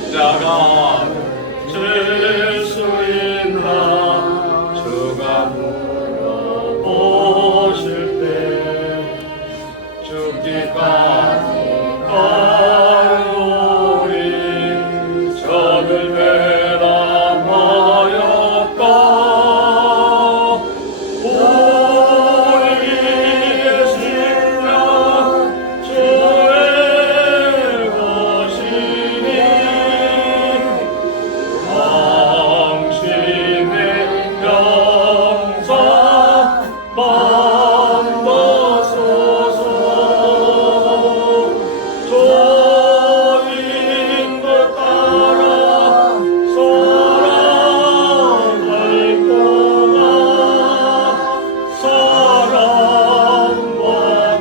십자가 질 수 있나 주가 물어보실 때 죽기까지 가오리 저를 베라 하였다 우리의 심령 주의 것이니 당신의 영상 만나소서 저인도 따라 사랑할 동안 사랑과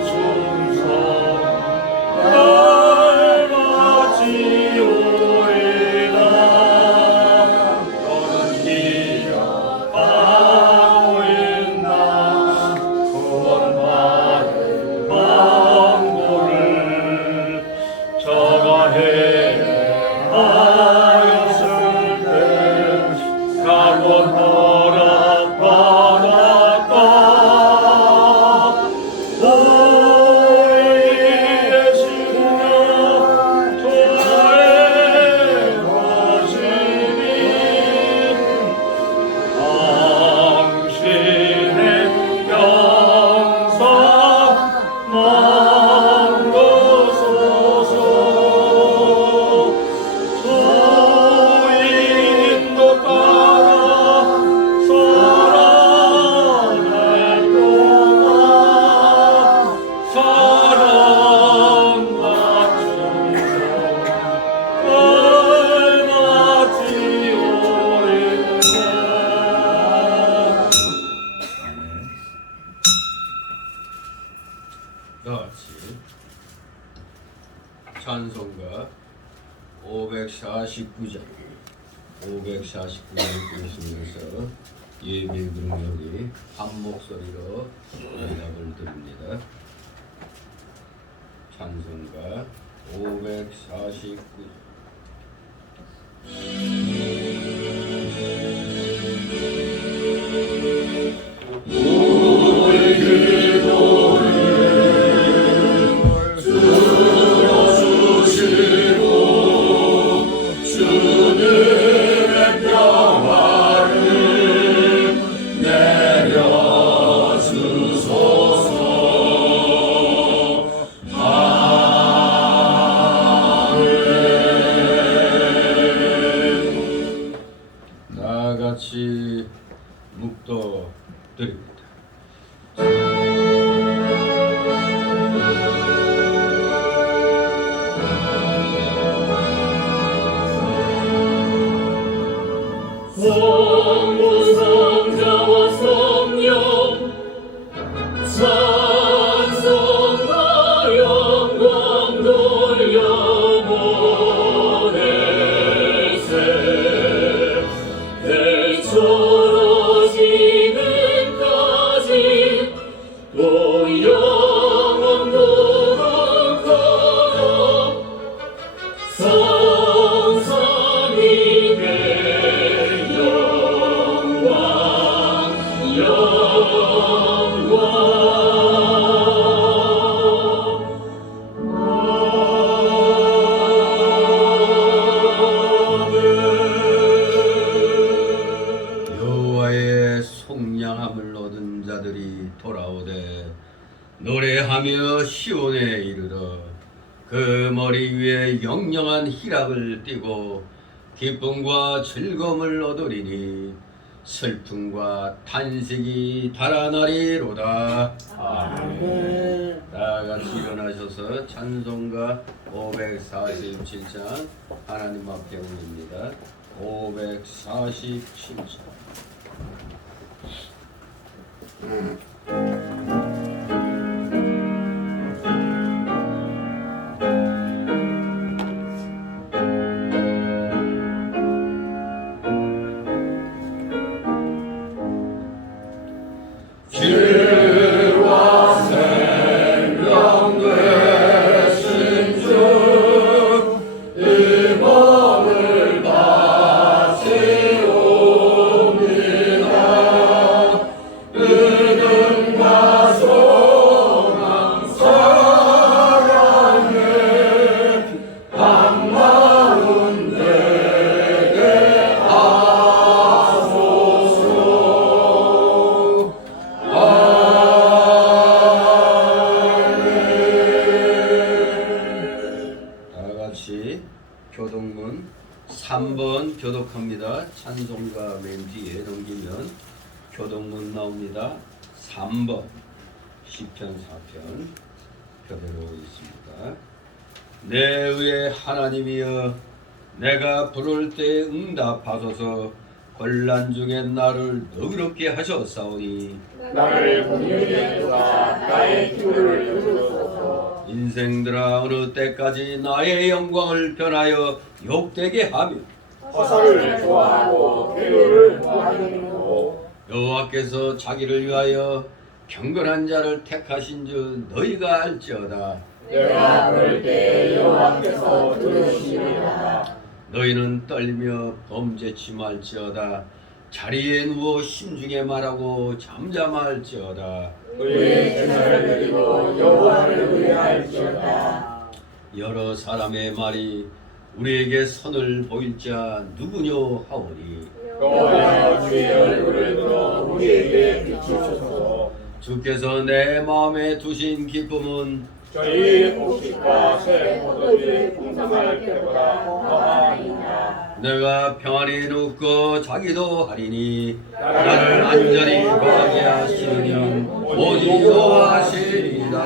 충성 닮아지오리라 너는 기억하고 있나 구원받은 방도를 저가 행하였을 때 각원 허락받았다 우리의 심령 주의 것이니 당신의 영상 만나소서 주인도 따라 사랑할 동안 사랑과 충성 다같이 찬송가 549장 549장을 부르시면서 예배 그룹이 한 목소리로 연락을 드립니다. 찬송가 549장 다같이 묵도 드립니다. 성부 성자와 성령 찬송과 영광 돌려보내세 대처로 지금까지 또 영원토록 성삼이 내 영광 여호와의 속량함을 얻은 자들이 돌아오되 노래하며 시온에 이르러 그 머리 위에 영영한 희락을 띠고 기쁨과 즐거움을 얻으리니 슬픔과 탄식이 달아나리로다. 아멘. 다같이 일어나셔서 찬송가 547장 하나님 앞에 올립니다. 547장 주와 생명 되신 주 이 몸을 3번 교독합니다. 찬송가 맨 뒤에 넘기면 교독문 나옵니다. 3번 시편 4편 그대로 있습니다. 내 의의 하나님이여 내가 부를 때 응답하소서. 혼란 중에 나를 너그럽게 하셨사오니 나를 긍휼히 여사 나의 기도를 들으소서. 인생들아 어느 때까지 나의 영광을 변하여 욕되게 하며 허사를 좋아하고 괴로를 구하느니고 여호와께서 자기를 위하여 경건한 자를 택하신 줄 너희가 알지어다. 내가 그럴 때 여호와께서 들으시리로다. 너희는 떨며 범죄치 말지어다. 자리에 누워 심중에 말하고 잠잠할지어다. 의의 제사를 드리고 여호와를 의뢰할지어다. 여러 사람의 말이 우리에게 선을 보일 자 누구뇨 하오니 여호와여 주의 얼굴을 들어 우리에게 비추소서. 주께서 내 마음에 두신 기쁨은 저희의 곡식과 새 포도주의 풍성할 때보다 더하나이다. 내가 평안히 눕고 자기도 하리니 나를 안전히 거하게 하시는 오직 여호와시리이다.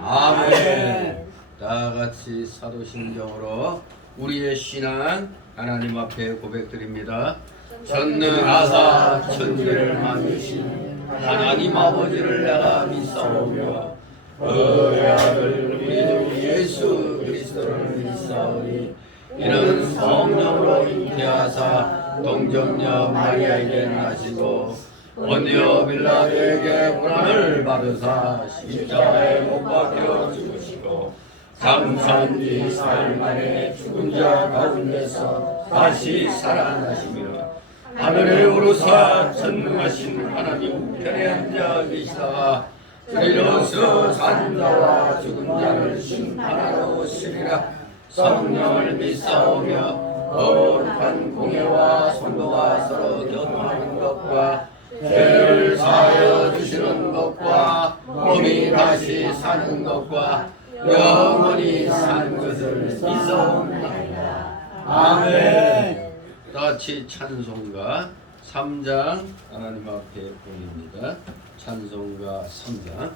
아멘. 다 같이 사도신경으로 우리의 신앙 하나님 앞에 고백드립니다. 전능하사 천지를 만드신 하나님 아버지를 내가 믿사오며 그의 아들 우리 주 예수 그리스도를 믿사오니 이는 성령으로 잉태하사 동정녀 마리아에게 나시고 본디오 빌라도에게 고난을 받으사 십자가에 못 박혀 죽으시고 장사한지 사흘 만에 죽은 자 가운데서 다시 살아나시며 하늘에 오르사 전능하신 하나님 우편에 앉아 계시다가 이로써 산 자와 죽은 자를 심판하러 오시리라. 성령을 믿사오며 거룩한 공예와 선도가 서로 교통하는 것과 죄를 사하여 주시는 것과 몸이 다시 사는 것과 영원히 사는 것을 믿사옵나이다. 아멘. 같이 찬송가 3장 하나님 앞에 올립니다. 찬송가 3장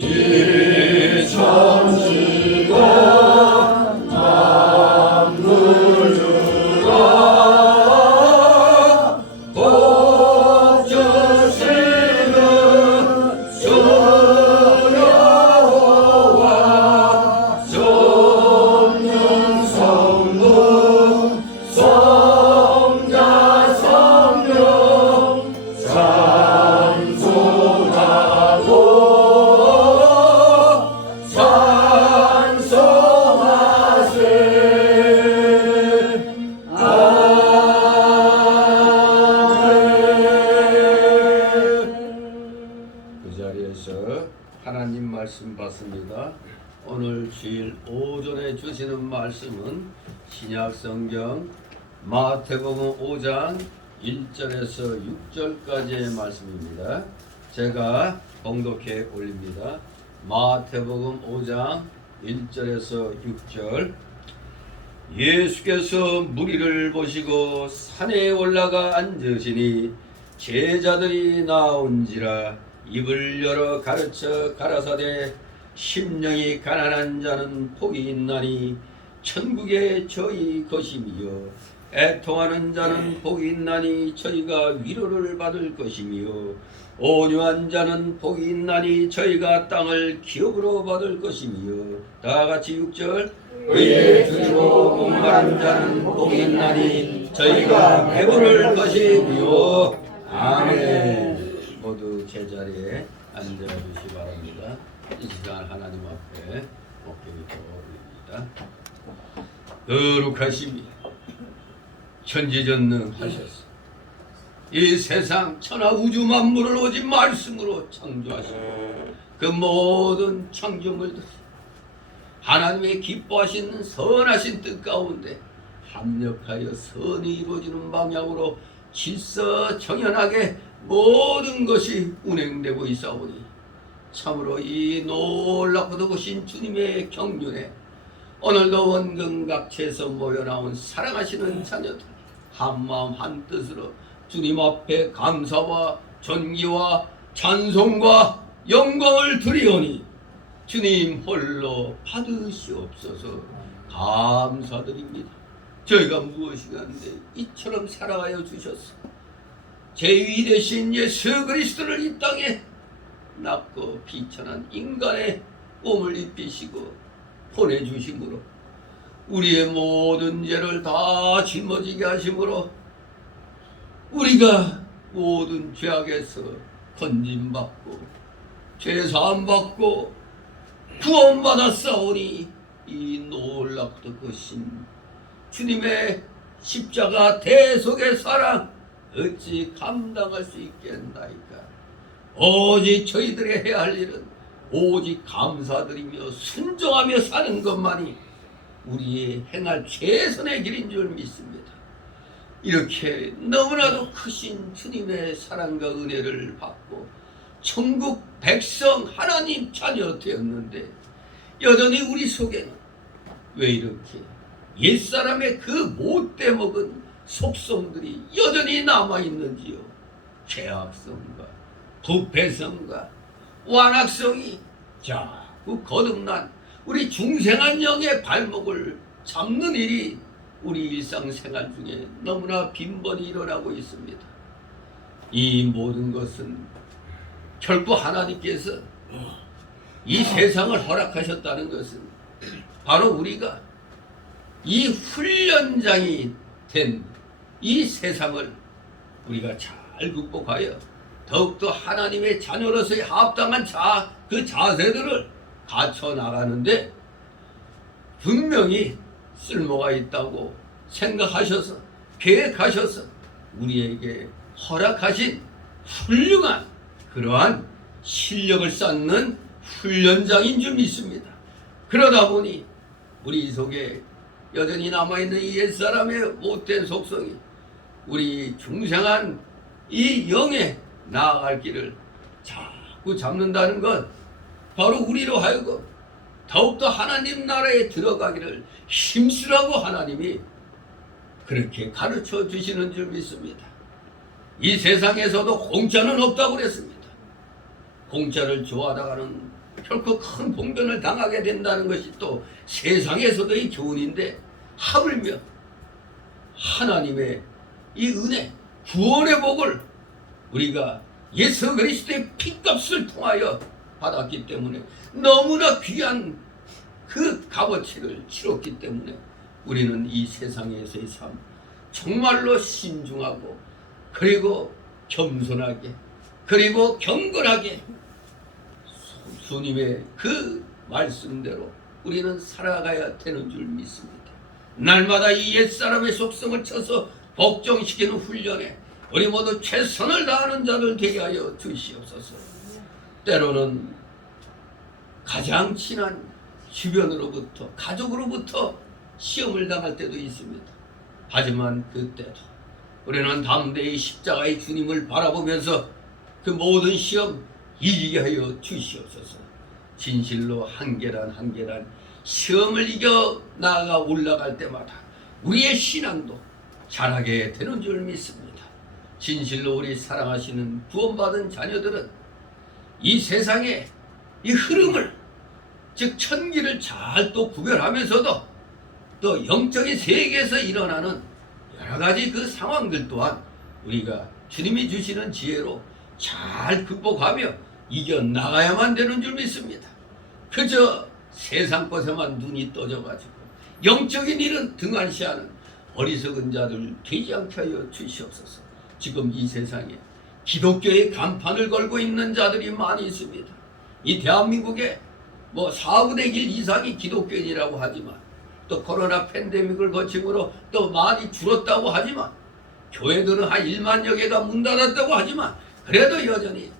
이 천지가 만물주가 복주시는 주 여호와 전능 성부 성자 성령 찬송하고 찬송하세. 아멘. 그 자리에서 하나님 말씀 받습니다. 오늘 주일 오전에 주시는 말씀은 신약 성경 마태복음 5장 1절에서 6절까지의 말씀입니다. 제가 봉독해 올립니다. 마태복음 5장 1절에서 6절. 예수께서 무리를 보시고 산에 올라가 앉으시니 제자들이 나온지라 입을 열어 가르쳐 가라사대 심령이 가난한 자는 복이 있나니 천국에 저희 것이며 애통하는 자는 복이 있나니 저희가 위로를 받을 것이며 온유한 자는 복이 있나니 저희가 땅을 기업으로 받을 것이며 다 같이 6절. 의에 줄이고 목마른 자는 복이 있나니 저희가 배부를 것이며. 아멘. 모두 제자리에 앉아주시기 바랍니다. 이 시간 하나님 앞에 어깨 위로 올립니다. 거룩하심이 천지전능하셔서 이 세상 천하 우주 만물을 오직 말씀으로 창조하시고 그 모든 창조물들 하나님의 기뻐하시는 선하신 뜻 가운데 합력하여 선이 이루어지는 방향으로 질서 정연하게 모든 것이 운행되고 있사오니 참으로 이 놀랍고도 보신 주님의 경륜에 오늘도 원근각체에서 모여나온 사랑하시는 자녀들 한마음 한뜻으로 주님 앞에 감사와 존귀와 찬송과 영광을 드리오니 주님 홀로 받으시옵소서. 감사드립니다. 저희가 무엇이가 한데 이처럼 살아가여 주셨어. 제2 되신 예수 그리스도를 이 땅에 낮고 비천한 인간의 몸을 입히시고 보내주심으로 우리의 모든 죄를 다 짊어지게 하심으로 우리가 모든 죄악에서 건짐받고 죄사함받고 구원받았사오니 이 놀랍도 크신 주님의 십자가 대속의 사랑 어찌 감당할 수 있겠나이까. 오직 저희들이 해야 할 일은 오직 감사드리며 순종하며 사는 것만이 우리의 행할 최선의 길인 줄 믿습니다. 이렇게 너무나도 크신 주님의 사랑과 은혜를 받고 천국 백성 하나님 자녀 되었는데 여전히 우리 속에는 왜 이렇게 옛사람의 그 못돼 먹은 속성들이 여전히 남아있는지요. 죄악성과 부패성과 완악성이 자꾸 거듭난 우리 중생한 영의 발목을 잡는 일이 우리 일상생활 중에 너무나 빈번히 일어나고 있습니다. 이 모든 것은 결코 하나님께서 이 세상을 허락하셨다는 것은 바로 우리가 이 훈련장이 된 이 세상을 우리가 잘 극복하여 더욱더 하나님의 자녀로서의 합당한 그 자세들을 갖춰 나가는데 분명히 쓸모가 있다고 생각하셔서 계획하셔서 우리에게 허락하신 훌륭한 그러한 실력을 쌓는 훈련장인 줄 믿습니다. 그러다 보니 우리 속에 여전히 남아있는 이 옛사람의 못된 속성이 우리 중생한 이 영에 나아갈 길을 자꾸 잡는다는 것, 바로 우리로 하여금 더욱더 하나님 나라에 들어가기를 힘쓰라고 하나님이 그렇게 가르쳐 주시는 줄 믿습니다. 이 세상에서도 공짜는 없다고 그랬습니다. 공짜를 좋아하다가는 결코 큰 봉변을 당하게 된다는 것이 또 세상에서도의 교훈인데 하물며 하나님의 이 은혜, 구원의 복을 우리가 예수 그리스도의 피값을 통하여 받았기 때문에 너무나 귀한 그 값어치를 치렀기 때문에 우리는 이 세상에서의 삶 정말로 신중하고 그리고 겸손하게 그리고 경건하게 주님의 그 말씀대로 우리는 살아가야 되는 줄 믿습니다. 날마다 이 옛사람의 속성을 쳐서 복종시키는 훈련에 우리 모두 최선을 다하는 자들 되게 하여 주시옵소서. 때로는 가장 친한 주변으로부터 가족으로부터 시험을 당할 때도 있습니다. 하지만 그때도 우리는 담대히 십자가의 주님을 바라보면서 그 모든 시험 이기게 하여 주시옵소서. 진실로 한 계단 한 계단 시험을 이겨 나아가 올라갈 때마다 우리의 신앙도 자라게 되는 줄 믿습니다. 진실로 우리 사랑하시는 구원받은 자녀들은 이 세상의 이 흐름을 즉 천기를 잘 또 구별하면서도 또 영적인 세계에서 일어나는 여러 가지 그 상황들 또한 우리가 주님이 주시는 지혜로 잘 극복하며 이겨나가야만 되는 줄 믿습니다. 그저 세상 것에만 눈이 떠져가지고 영적인 일은 등한시하는 어리석은 자들 되지 않게 하여 주시옵소서. 지금 이 세상에 기독교의 간판을 걸고 있는 자들이 많이 있습니다. 이 대한민국에 4분의 1 이상이 기독교인이라고 하지만 또 코로나 팬데믹을 거침으로 또 많이 줄었다고 하지만 교회들은 한 1만여 개가 문 닫았다고 하지만 그래도 여전히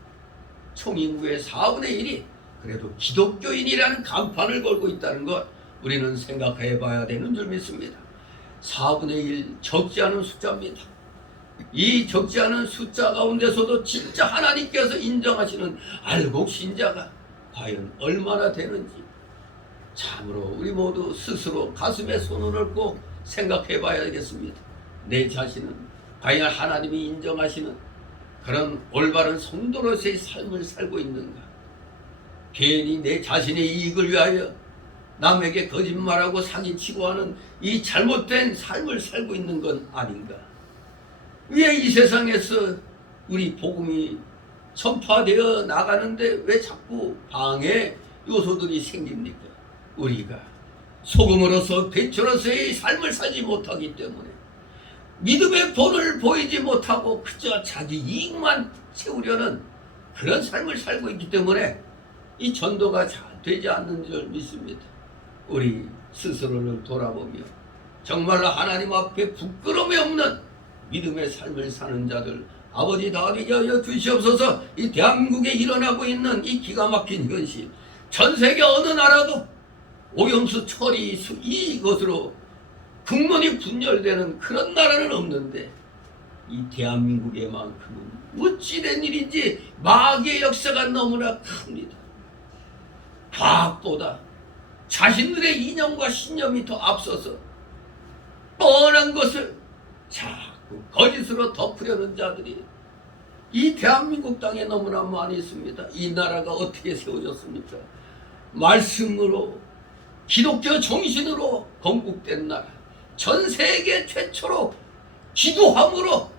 총인구의 4분의 1이 그래도 기독교인이라는 간판을 걸고 있다는 것 우리는 생각해 봐야 되는 줄 믿습니다. 4분의 1 적지 않은 숫자입니다. 이 적지 않은 숫자 가운데서도 진짜 하나님께서 인정하시는 알곡 신자가 과연 얼마나 되는지 참으로 우리 모두 스스로 가슴에 손을 얹고 생각해 봐야겠습니다. 내 자신은 과연 하나님이 인정하시는 그런 올바른 성도로서의 삶을 살고 있는가? 괜히 내 자신의 이익을 위하여 남에게 거짓말하고 사기치고 하는 이 잘못된 삶을 살고 있는 건 아닌가? 왜 이 세상에서 우리 복음이 전파되어 나가는데 왜 자꾸 방해 요소들이 생깁니까? 우리가 소금으로서 빛으로서의 삶을 살지 못하기 때문에 믿음의 본을 보이지 못하고 그저 자기 이익만 채우려는 그런 삶을 살고 있기 때문에 이 전도가 잘 되지 않는 줄 믿습니다. 우리 스스로를 돌아보며 정말로 하나님 앞에 부끄러움이 없는 믿음의 삶을 사는 자들 아버지 다 되게 하여 주시옵소서. 이 대한민국에 일어나고 있는 이 기가 막힌 현실, 전 세계 어느 나라도 오염수 처리 이것으로 국론이 분열되는 그런 나라는 없는데 이 대한민국에만큼은 어찌된 일인지 마귀의 역사가 너무나 큽니다. 과학보다 자신들의 이념과 신념이 더 앞서서 뻔한 것을 자꾸 거짓으로 덮으려는 자들이 이 대한민국 땅에 너무나 많이 있습니다. 이 나라가 어떻게 세워졌습니까? 말씀으로 기독교 정신으로 건국된 나라, 전 세계 최초로 기도함으로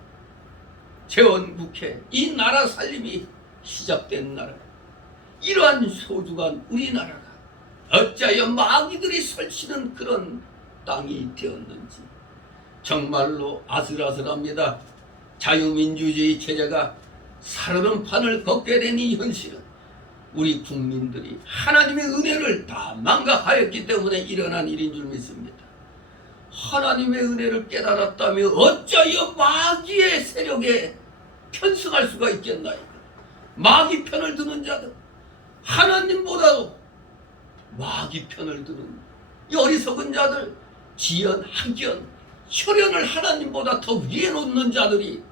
재원국회 이 나라 살림이 시작된 나라, 이러한 소중한 우리나라가 어찌하여 마귀들이 설치는 그런 땅이 되었는지 정말로 아슬아슬합니다. 자유민주주의 체제가 살얼음 판을 걷게 된 이 현실은 우리 국민들이 하나님의 은혜를 다 망각하였기 때문에 일어난 일인 줄 믿습니다. 하나님의 은혜를 깨달았다며 어찌하여 마귀의 세력에 편승할 수가 있겠나이까? 마귀 편을 드는 자들, 하나님보다도 마귀 편을 드는 이 어리석은 자들, 지연, 학연, 혈연을 하나님보다 더 위에 놓는 자들이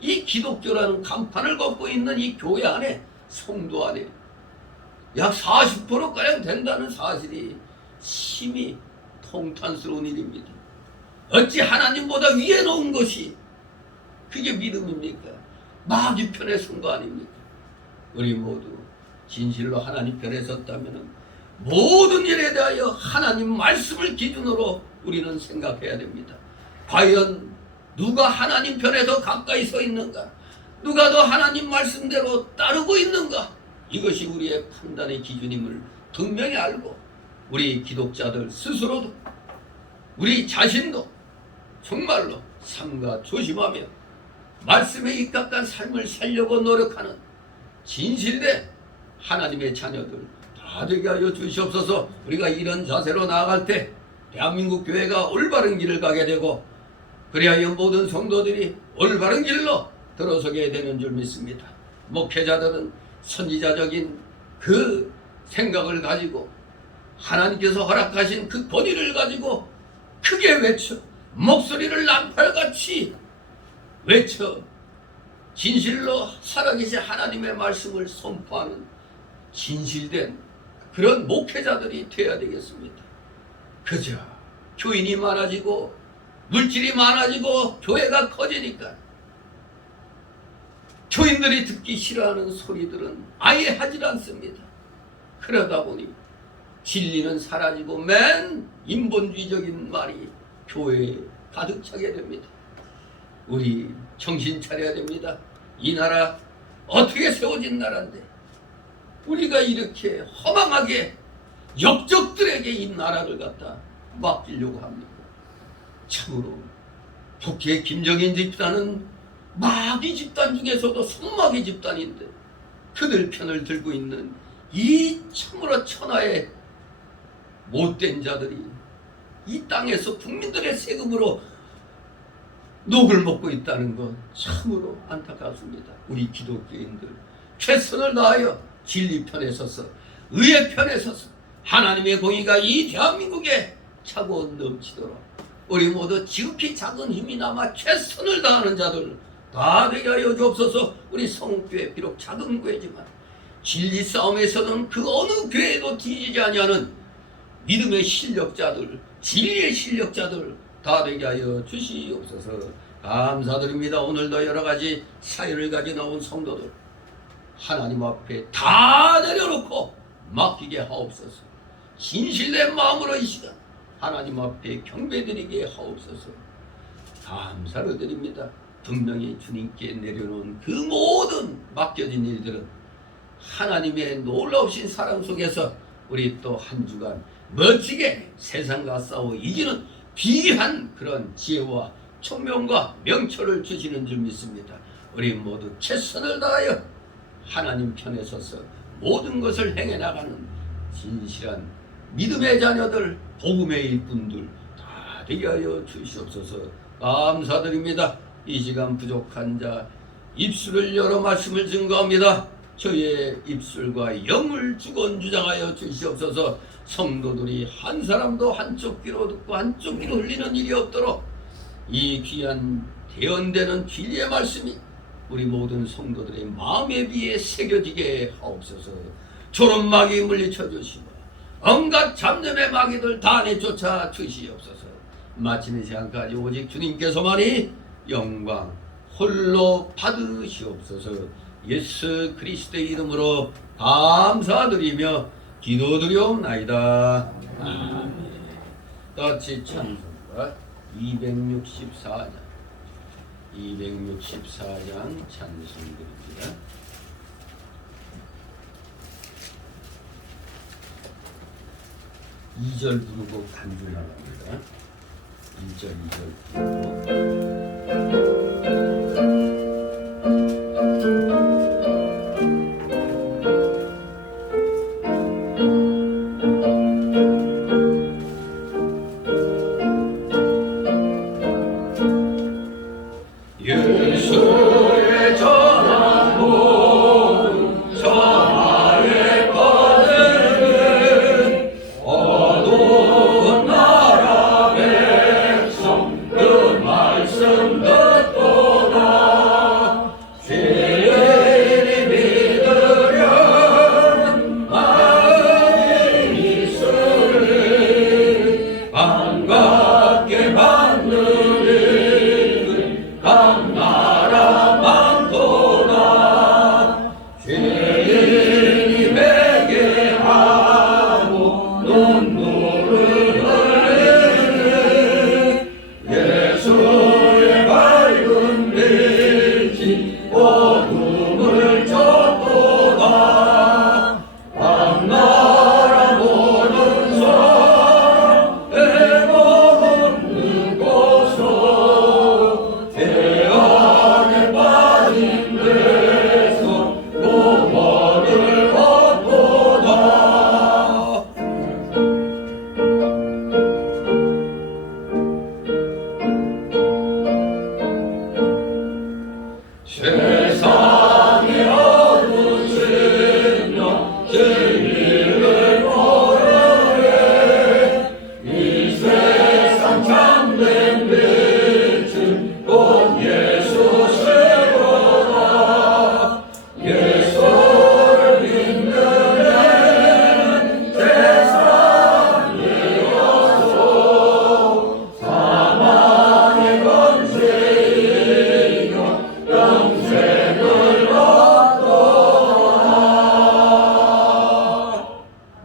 이 기독교라는 간판을 걷고 있는 이 교회 안에, 성도 안에 약 40%가량 된다는 사실이 심히 통탄스러운 일입니다. 어찌 하나님보다 위에 놓은 것이 그게 믿음입니까? 마귀 편에 선 거 아닙니까? 우리 모두 진실로 하나님 편에 섰다면 모든 일에 대하여 하나님 말씀을 기준으로 우리는 생각해야 됩니다. 과연 누가 하나님 편에 더 가까이 서 있는가? 누가 더 하나님 말씀대로 따르고 있는가? 이것이 우리의 판단의 기준임을 분명히 알고 우리 기독자들 스스로도 우리 자신도 정말로 삼가 조심하며 말씀에 입각한 삶을 살려고 노력하는 진실된 하나님의 자녀들 다 되게 하여 주시옵소서. 우리가 이런 자세로 나아갈 때 대한민국 교회가 올바른 길을 가게 되고 그리하여 모든 성도들이 올바른 길로 들어서게 되는 줄 믿습니다. 목회자들은 선지자적인 그 생각을 가지고 하나님께서 허락하신 그 권위를 가지고 크게 외쳐 목소리를 나팔같이 외쳐 진실로 살아계신 하나님의 말씀을 선포하는 진실된 그런 목회자들이 되어야 되겠습니다. 그저 교인이 많아지고 물질이 많아지고 교회가 커지니까 교인들이 듣기 싫어하는 소리들은 아예 하질 않습니다. 그러다 보니 진리는 사라지고 맨 인본주의적인 말이 교회에 가득 차게 됩니다. 우리 정신 차려야 됩니다. 이 나라 어떻게 세워진 나라인데 우리가 이렇게 허망하게 역적들에게 이 나라를 갖다 맡기려고 합니다. 참으로 북해 김정인 집단은 마귀 집단 중에서도 손마귀 집단인데 그들 편을 들고 있는 이 참으로 천하의 못된 자들이 이 땅에서 국민들의 세금으로 녹을 먹고 있다는 건 참으로 안타깝습니다. 우리 기독교인들 최선을 다하여 진리 편에 서서 의의 편에 서서 하나님의 공의가 이 대한민국에 차고 넘치도록 우리 모두 지극히 작은 힘이나마 최선을 다하는 자들 다 되게 하여 주옵소서. 우리 성교회 비록 작은 교회지만 진리 싸움에서는 그 어느 교회도 뒤지지 아니하는 믿음의 실력자들, 진리의 실력자들 다 되게 하여 주시옵소서. 감사드립니다. 오늘도 여러 가지 사유를 가지고 나온 성도들 하나님 앞에 다 내려놓고 맡기게 하옵소서. 진실된 마음으로 이 시간 하나님 앞에 경배드리게 하옵소서. 감사를 드립니다. 분명히 주님께 내려놓은 그 모든 맡겨진 일들은 하나님의 놀라우신 사랑 속에서 우리 또 한 주간 멋지게 세상과 싸워 이기는 귀한 그런 지혜와 총명과 명철을 주시는 줄 믿습니다. 우리 모두 최선을 다하여 하나님 편에 서서 모든 것을 행해 나가는 진실한 믿음의 자녀들, 복음의 일꾼들 다 되게 하여 주시옵소서. 감사드립니다. 이 시간 부족한 자 입술을 열어 말씀을 증거합니다. 저의 입술과 영을 주권주장하여 주시옵소서. 성도들이 한 사람도 한쪽 귀로 듣고 한쪽 귀로 흘리는 일이 없도록 이 귀한 대언되는 진리의 말씀이 우리 모든 성도들의 마음에 비에 새겨지게 하옵소서. 조롱마귀 물리쳐 주시고 온갖 잡념의 마귀들 다 내쫓아 주시옵소서. 마치는 시간까지 오직 주님께서만이 영광 홀로 받으시옵소서. 예수 그리스도의 이름으로 감사드리며 기도드리옵나이다. 아멘. 같이 찬송가 264장 찬송드립니다. 2절 부르고 간주 나갑니다. 1절 2절 부르고 예수의 전한 복 천하에 퍼지는 어두운 나라 백성 그 말씀 듣도다. 죄인이 믿으련 마음이 있으리 반갑게 받느니 나라 많도다. 죄인이 회개하고 눈물을 흘리는 예수의 밝은 빛이 어둠을 쳤도다. 밤나라 보는 사람 해복 없는 곳으로 태양에 빠진 데서 공원을 얻도다. 세상에 어두지며 진리를 모르네. 이 세상 참된 빛은 곧 예수 세로다. 예수를 믿는 애는 세상에 없어. 사망의 권세이요 영생을 얻도다.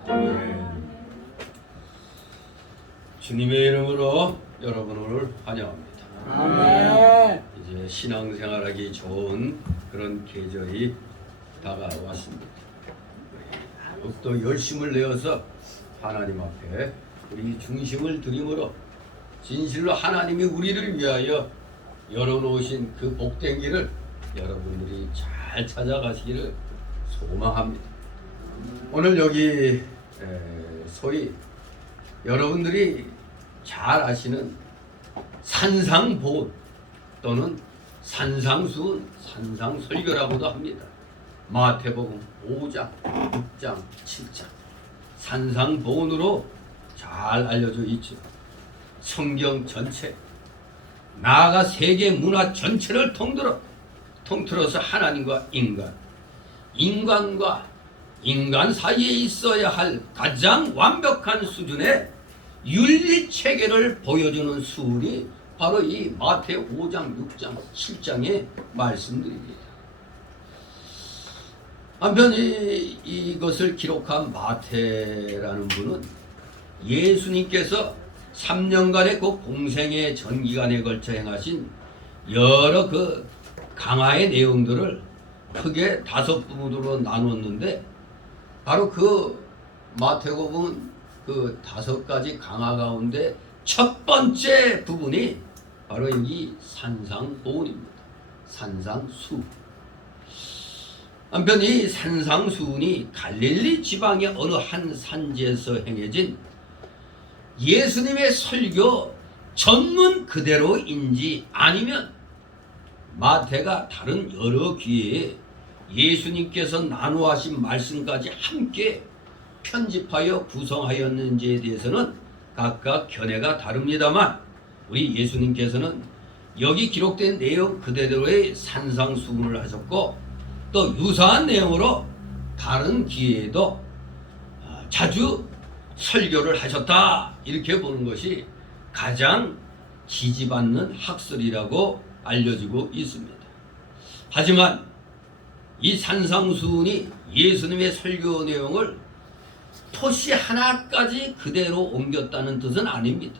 아멘. 주님의 이름으로 여러분을 환영합니다. 아멘. 이제 신앙생활하기 좋은 그런 계절이 다가왔습니다. 더욱더 열심을 내어서 하나님 앞에 우리 중심을 드림으로 진실로 하나님이 우리를 위하여 열어놓으신 그 복된 길을 여러분들이 잘 찾아가시기를 소망합니다. 오늘 여기 소위 여러분들이 잘 아시는 산상보훈 또는 산상수훈, 산상설교라고도 합니다. 마태복음 5장, 6장, 7장 산상보훈으로 잘 알려져 있죠. 성경 전체, 나아가 세계 문화 전체를 통틀어서 하나님과 인간과 인간 사이에 있어야 할 가장 완벽한 수준의 윤리 체계를 보여주는 수훈이 바로 이 마태 5장, 6장, 7장의 말씀들입니다. 한편 이것을 기록한 마태라는 분은 예수님께서 3년간의 그 공생의 전기간에 걸쳐 행하신 여러 그 강화의 내용들을 크게 5부분으로 나눴는데, 바로 그 마태복음 그 5가지 강화 가운데 첫 번째 부분이 바로 여기 산상보훈입니다. 산상수. 한편 이 산상수훈이 갈릴리 지방의 어느 한 산지에서 행해진 예수님의 설교 전문 그대로인지, 아니면 마태가 다른 여러 기회에 예수님께서 나누하신 말씀까지 함께 편집하여 구성하였는지에 대해서는 각각 견해가 다릅니다만, 우리 예수님께서는 여기 기록된 내용 그대로의 산상수훈을 하셨고, 또 유사한 내용으로 다른 기회에도 자주 설교를 하셨다, 이렇게 보는 것이 가장 지지받는 학설이라고 알려지고 있습니다. 하지만 이 산상수훈이 예수님의 설교 내용을 토시 하나까지 그대로 옮겼다는 뜻은 아닙니다.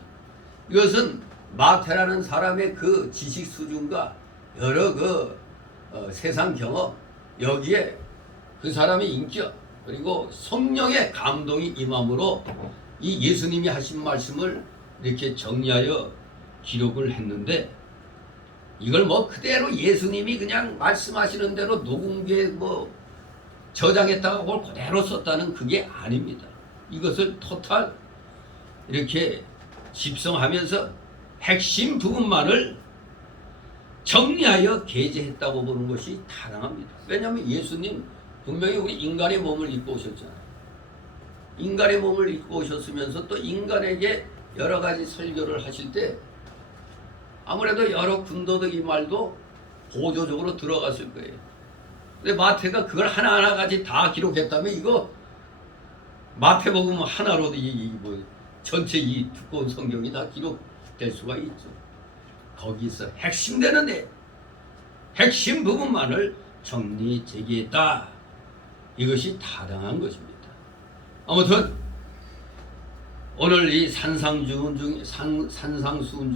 이것은 마태라는 사람의 그 지식 수준과 여러 그 세상 경험, 여기에 그 사람의 인격, 그리고 성령의 감동이 임함으로 이 예수님이 하신 말씀을 이렇게 정리하여 기록을 했는데, 이걸 뭐 그대로 예수님이 그냥 말씀하시는 대로 녹음기에 뭐 저장했다가 그걸 그대로 썼다는 그게 아닙니다. 이것을 토탈 이렇게 집성하면서 핵심 부분만을 정리하여 게재했다고 보는 것이 타당합니다. 왜냐하면 예수님 분명히 우리 인간의 몸을 입고 오셨잖아요. 인간의 몸을 입고 오셨으면서 또 인간에게 여러 가지 설교를 하실 때 아무래도 여러 군더더기 말도 보조적으로 들어갔을 거예요. 근데 마태가 그걸 하나하나까지 다 기록했다면 이거 마태복음 하나로도 뭐 전체 이 두꺼운 성경이 다 기록될 수가 있죠. 거기서 핵심되는 데 핵심 부분만을 정리 제기했다, 이것이 타당한 것입니다. 아무튼 오늘 이 산상수훈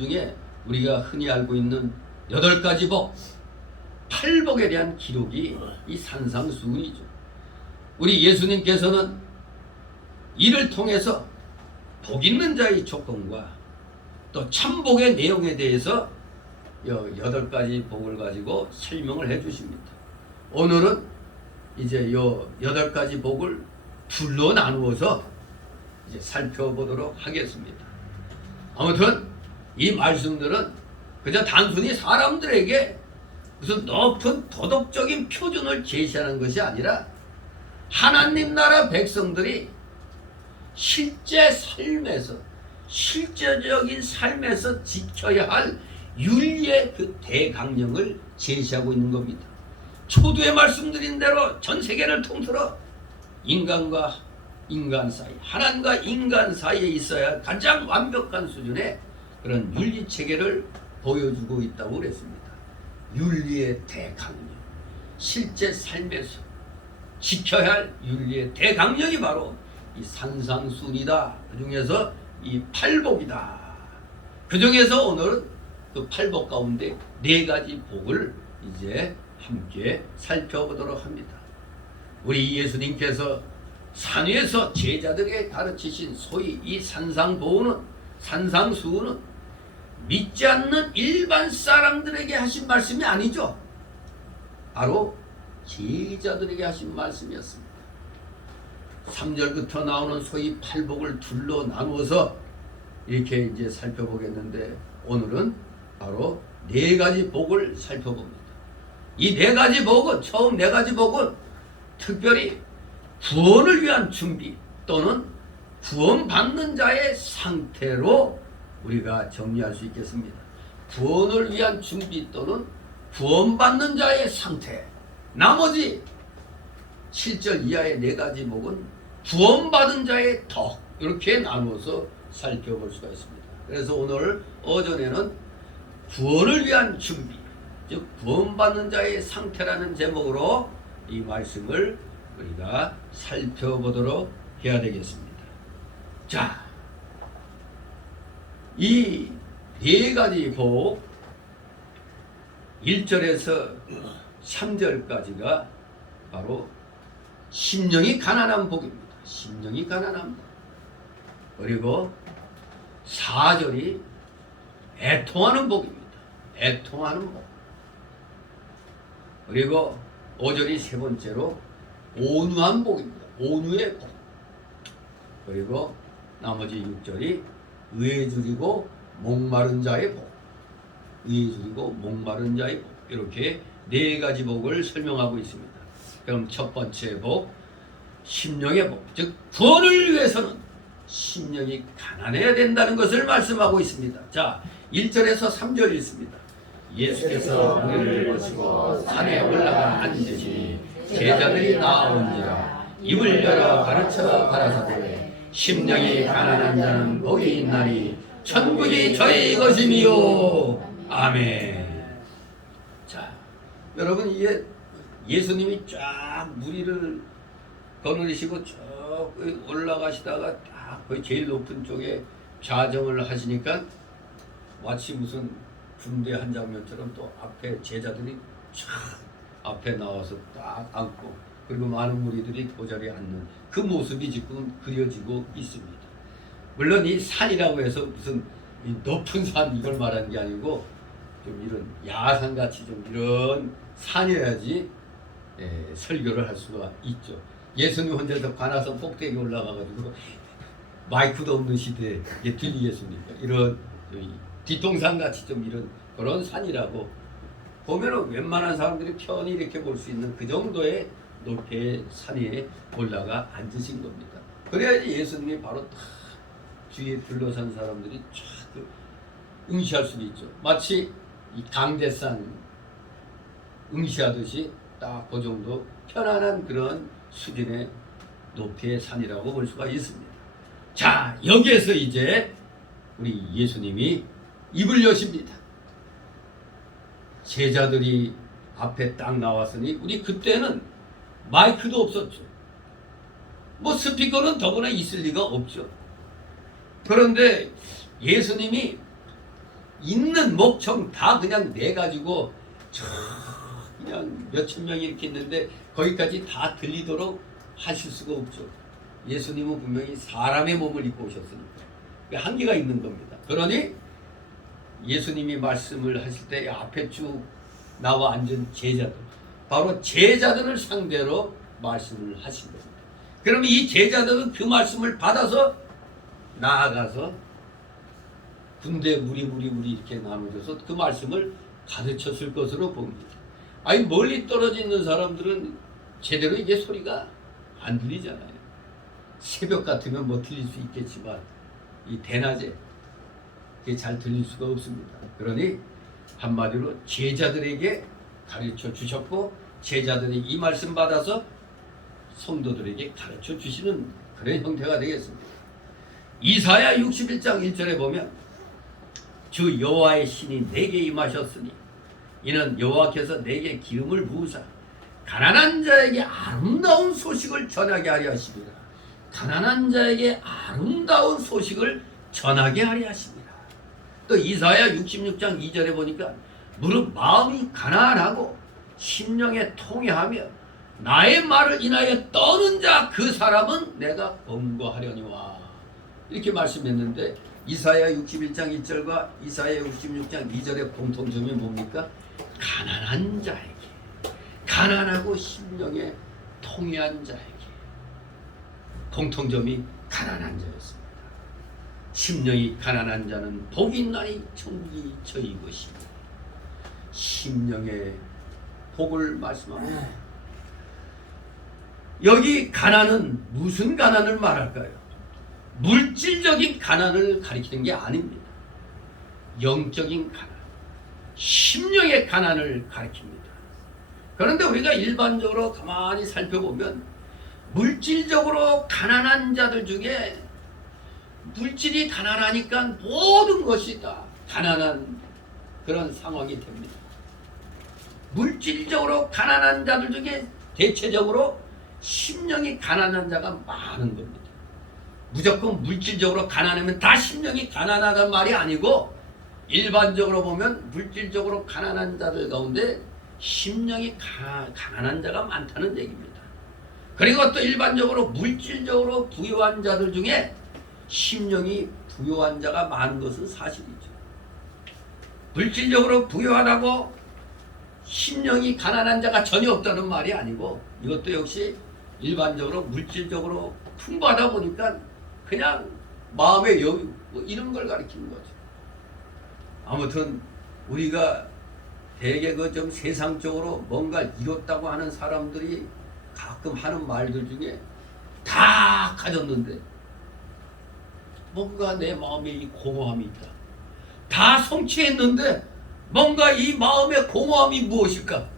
중에 우리가 흔히 알고 있는 8가지 복, 8복에 대한 기록이 이 산상수훈이죠. 우리 예수님께서는 이를 통해서 복 있는 자의 조건과 또 참복의 내용에 대해서 8가지 복을 가지고 설명을 해 주십니다. 오늘은 이제 8가지 복을 둘로 나누어서 이제 살펴보도록 하겠습니다. 아무튼 이 말씀들은 그저 단순히 사람들에게 무슨 높은 도덕적인 표준을 제시하는 것이 아니라 하나님 나라 백성들이 실제 삶에서, 실제적인 삶에서 지켜야 할 윤리의 그 대강령을 제시하고 있는 겁니다. 초두에 말씀드린 대로 전 세계를 통틀어 인간과 인간 사이, 하나님과 인간 사이에 있어야 할 가장 완벽한 수준의 그런 윤리 체계를 보여주고 있다고 그랬습니다. 윤리의 대강령, 실제 삶에서 지켜야 할 윤리의 대강령이 바로 이 산상수훈이다. 그 중에서 이 8복이다. 그 중에서 오늘은 그 8복 가운데 4가지 복을 이제 함께 살펴보도록 합니다. 우리 예수님께서 산 위에서 제자들에게 가르치신 소위 이 산상수훈은 믿지 않는 일반 사람들에게 하신 말씀이 아니죠. 바로 제자들에게 하신 말씀이었습니다. 3절부터 나오는 소위 8복을 둘로 나누어서 이렇게 이제 살펴보겠는데, 오늘은 바로 4가지 복을 살펴봅니다. 이 4가지 복은, 처음 4가지 복은 특별히 구원을 위한 준비 또는 구원받는 자의 상태로 우리가 정리할 수 있겠습니다. 구원을 위한 준비 또는 구원받는 자의 상태, 나머지 7절 이하의 4가지 목은 구원받은 자의 덕, 이렇게 나누어서 살펴볼 수가 있습니다. 그래서 오늘 오전에는 구원을 위한 준비, 즉 구원받는 자의 상태라는 제목으로 이 말씀을 우리가 살펴보도록 해야 되겠습니다. 자, 이 4가지 복 1절에서 3절까지가 바로 심령이 가난한 복입니다. 심령이 가난한 복. 그리고 4절이 애통하는 복입니다. 애통하는 복. 그리고 5절이 세 번째로 온유한 복입니다. 온유의 복. 그리고 나머지 6절이 의에 줄이고 목마른 자의 복. 의에 줄이고 목마른 자의 복. 이렇게 4가지 복을 설명하고 있습니다. 그럼 첫 번째 복, 심령의 복. 즉 구원을 위해서는 심령이 가난해야 된다는 것을 말씀하고 있습니다. 자, 1절에서 3절 읽습니다. 예수께서 무리를 보시고 산에 올라가 앉으시니 제자들이 나아온지라 입을 열어 가르쳐 가라사대 심령이 가난한 자는 복이 있나니 천국이 저희 것이니요. 아멘. 자, 여러분, 이게 예수님이 쫙 무리를 거느리시고 쭉 올라가시다가 딱 거의 제일 높은 쪽에 좌정을 하시니까 마치 무슨 군대 한 장면처럼 또 앞에 제자들이 쫙 앞에 나와서 딱 앉고, 그리고 많은 무리들이 그 자리에 앉는 그 모습이 지금 그려지고 있습니다. 물론 이 산이라고 해서 무슨 이 높은 산 이걸 말하는 게 아니고 좀 이런 야산같이 좀 이런 산이어야지 설교를 할 수가 있죠. 예수님 혼자서 관아산 꼭대기 올라가가지고 마이크도 없는 시대에 이게 들리겠습니까? 이런 뒷동산같이 좀 이런 그런 산이라고 보면은 웬만한 사람들이 편히 이렇게 볼 수 있는 그 정도의 높이의 산에 올라가 앉으신 겁니다. 그래야지 예수님이 바로 딱 주위에 둘러싼 사람들이 쫙 응시할 수 있죠. 마치 이 강대산 응시하듯이 딱 그 정도 편안한 그런 수준의 높이의 산이라고 볼 수가 있습니다. 자, 여기에서 이제 우리 예수님이 입을 여십니다. 제자들이 앞에 딱 나왔으니 우리 그때는 마이크도 없었죠. 뭐 스피커는 더구나 있을 리가 없죠. 그런데 예수님이 있는 목청 다 그냥 내가지고 그냥 몇천 명이 이렇게 있는데 거기까지 다 들리도록 하실 수가 없죠. 예수님은 분명히 사람의 몸을 입고 오셨으니까 한계가 있는 겁니다. 그러니 예수님이 말씀을 하실 때 앞에 쭉 나와 앉은 제자들, 바로 제자들을 상대로 말씀을 하신 겁니다. 그러면 이 제자들은 그 말씀을 받아서 나아가서 군대 무리 이렇게 나누어서 그 말씀을 가르쳤을 것으로 봅니다. 아니, 멀리 떨어져 있는 사람들은 제대로 이게 소리가 안 들리잖아요. 새벽 같으면 뭐 들릴 수 있겠지만 이 대낮에 그게 잘 들릴 수가 없습니다. 그러니 한마디로 제자들에게 가르쳐 주셨고 제자들이 이 말씀 받아서 성도들에게 가르쳐 주시는 그런 형태가 되겠습니다. 이사야 61장 1절에 보면 주 여호와의 신이 내게 임하셨으니 이는 여호와께서 내게 기름을 부으사 가난한 자에게 아름다운 소식을 전하게 하려 하십니다. 가난한 자에게 아름다운 소식을 전하게 하려 하십니다. 또 이사야 66장 2절에 보니까 무릇 마음이 가난하고 심령에 통회하며 나의 말을 인하여 떠는 자 그 사람은 내가 범거하려니와 이렇게 말씀했는데 이사야 61장 1절과 이사야 66장 2절의 공통점이 뭡니까? 가난한 자에게, 가난하고 심령에 통회한 자에게 공통점이 가난한 자였습니다. 심령이 가난한 자는 복이 있나니 천국이 저희 것입니다. 심령의 복을 말씀합니다. 여기 가난은 무슨 가난을 말할까요? 물질적인 가난을 가리키는 게 아닙니다. 영적인 가난, 심령의 가난을 가리킵니다. 그런데 우리가 일반적으로 가만히 살펴보면 물질적으로 가난한 자들 중에 물질이 가난하니까 모든 것이 다 가난한 그런 상황이 됩니다. 물질적으로 가난한 자들 중에 대체적으로 심령이 가난한 자가 많은 겁니다. 무조건 물질적으로 가난하면 다 심령이 가난하단 말이 아니고 일반적으로 보면 물질적으로 가난한 자들 가운데 심령이 가난한 자가 많다는 얘기입니다. 그리고 또 일반적으로 물질적으로 부유한 자들 중에 심령이 부유한 자가 많은 것은 사실이죠. 물질적으로 부유하다고 심령이 가난한 자가 전혀 없다는 말이 아니고 이것도 역시 일반적으로 물질적으로 풍부하다 보니까 그냥 마음의 여유 뭐 이런 걸 가리키는 거죠. 아무튼 우리가 대개 그 좀 세상적으로 뭔가 이뤘다고 하는 사람들이 가끔 하는 말들 중에 다 가졌는데 뭔가 내 마음에 이 공허함이 있다. 다 성취했는데 뭔가 이 마음의 공허함이 무엇일까?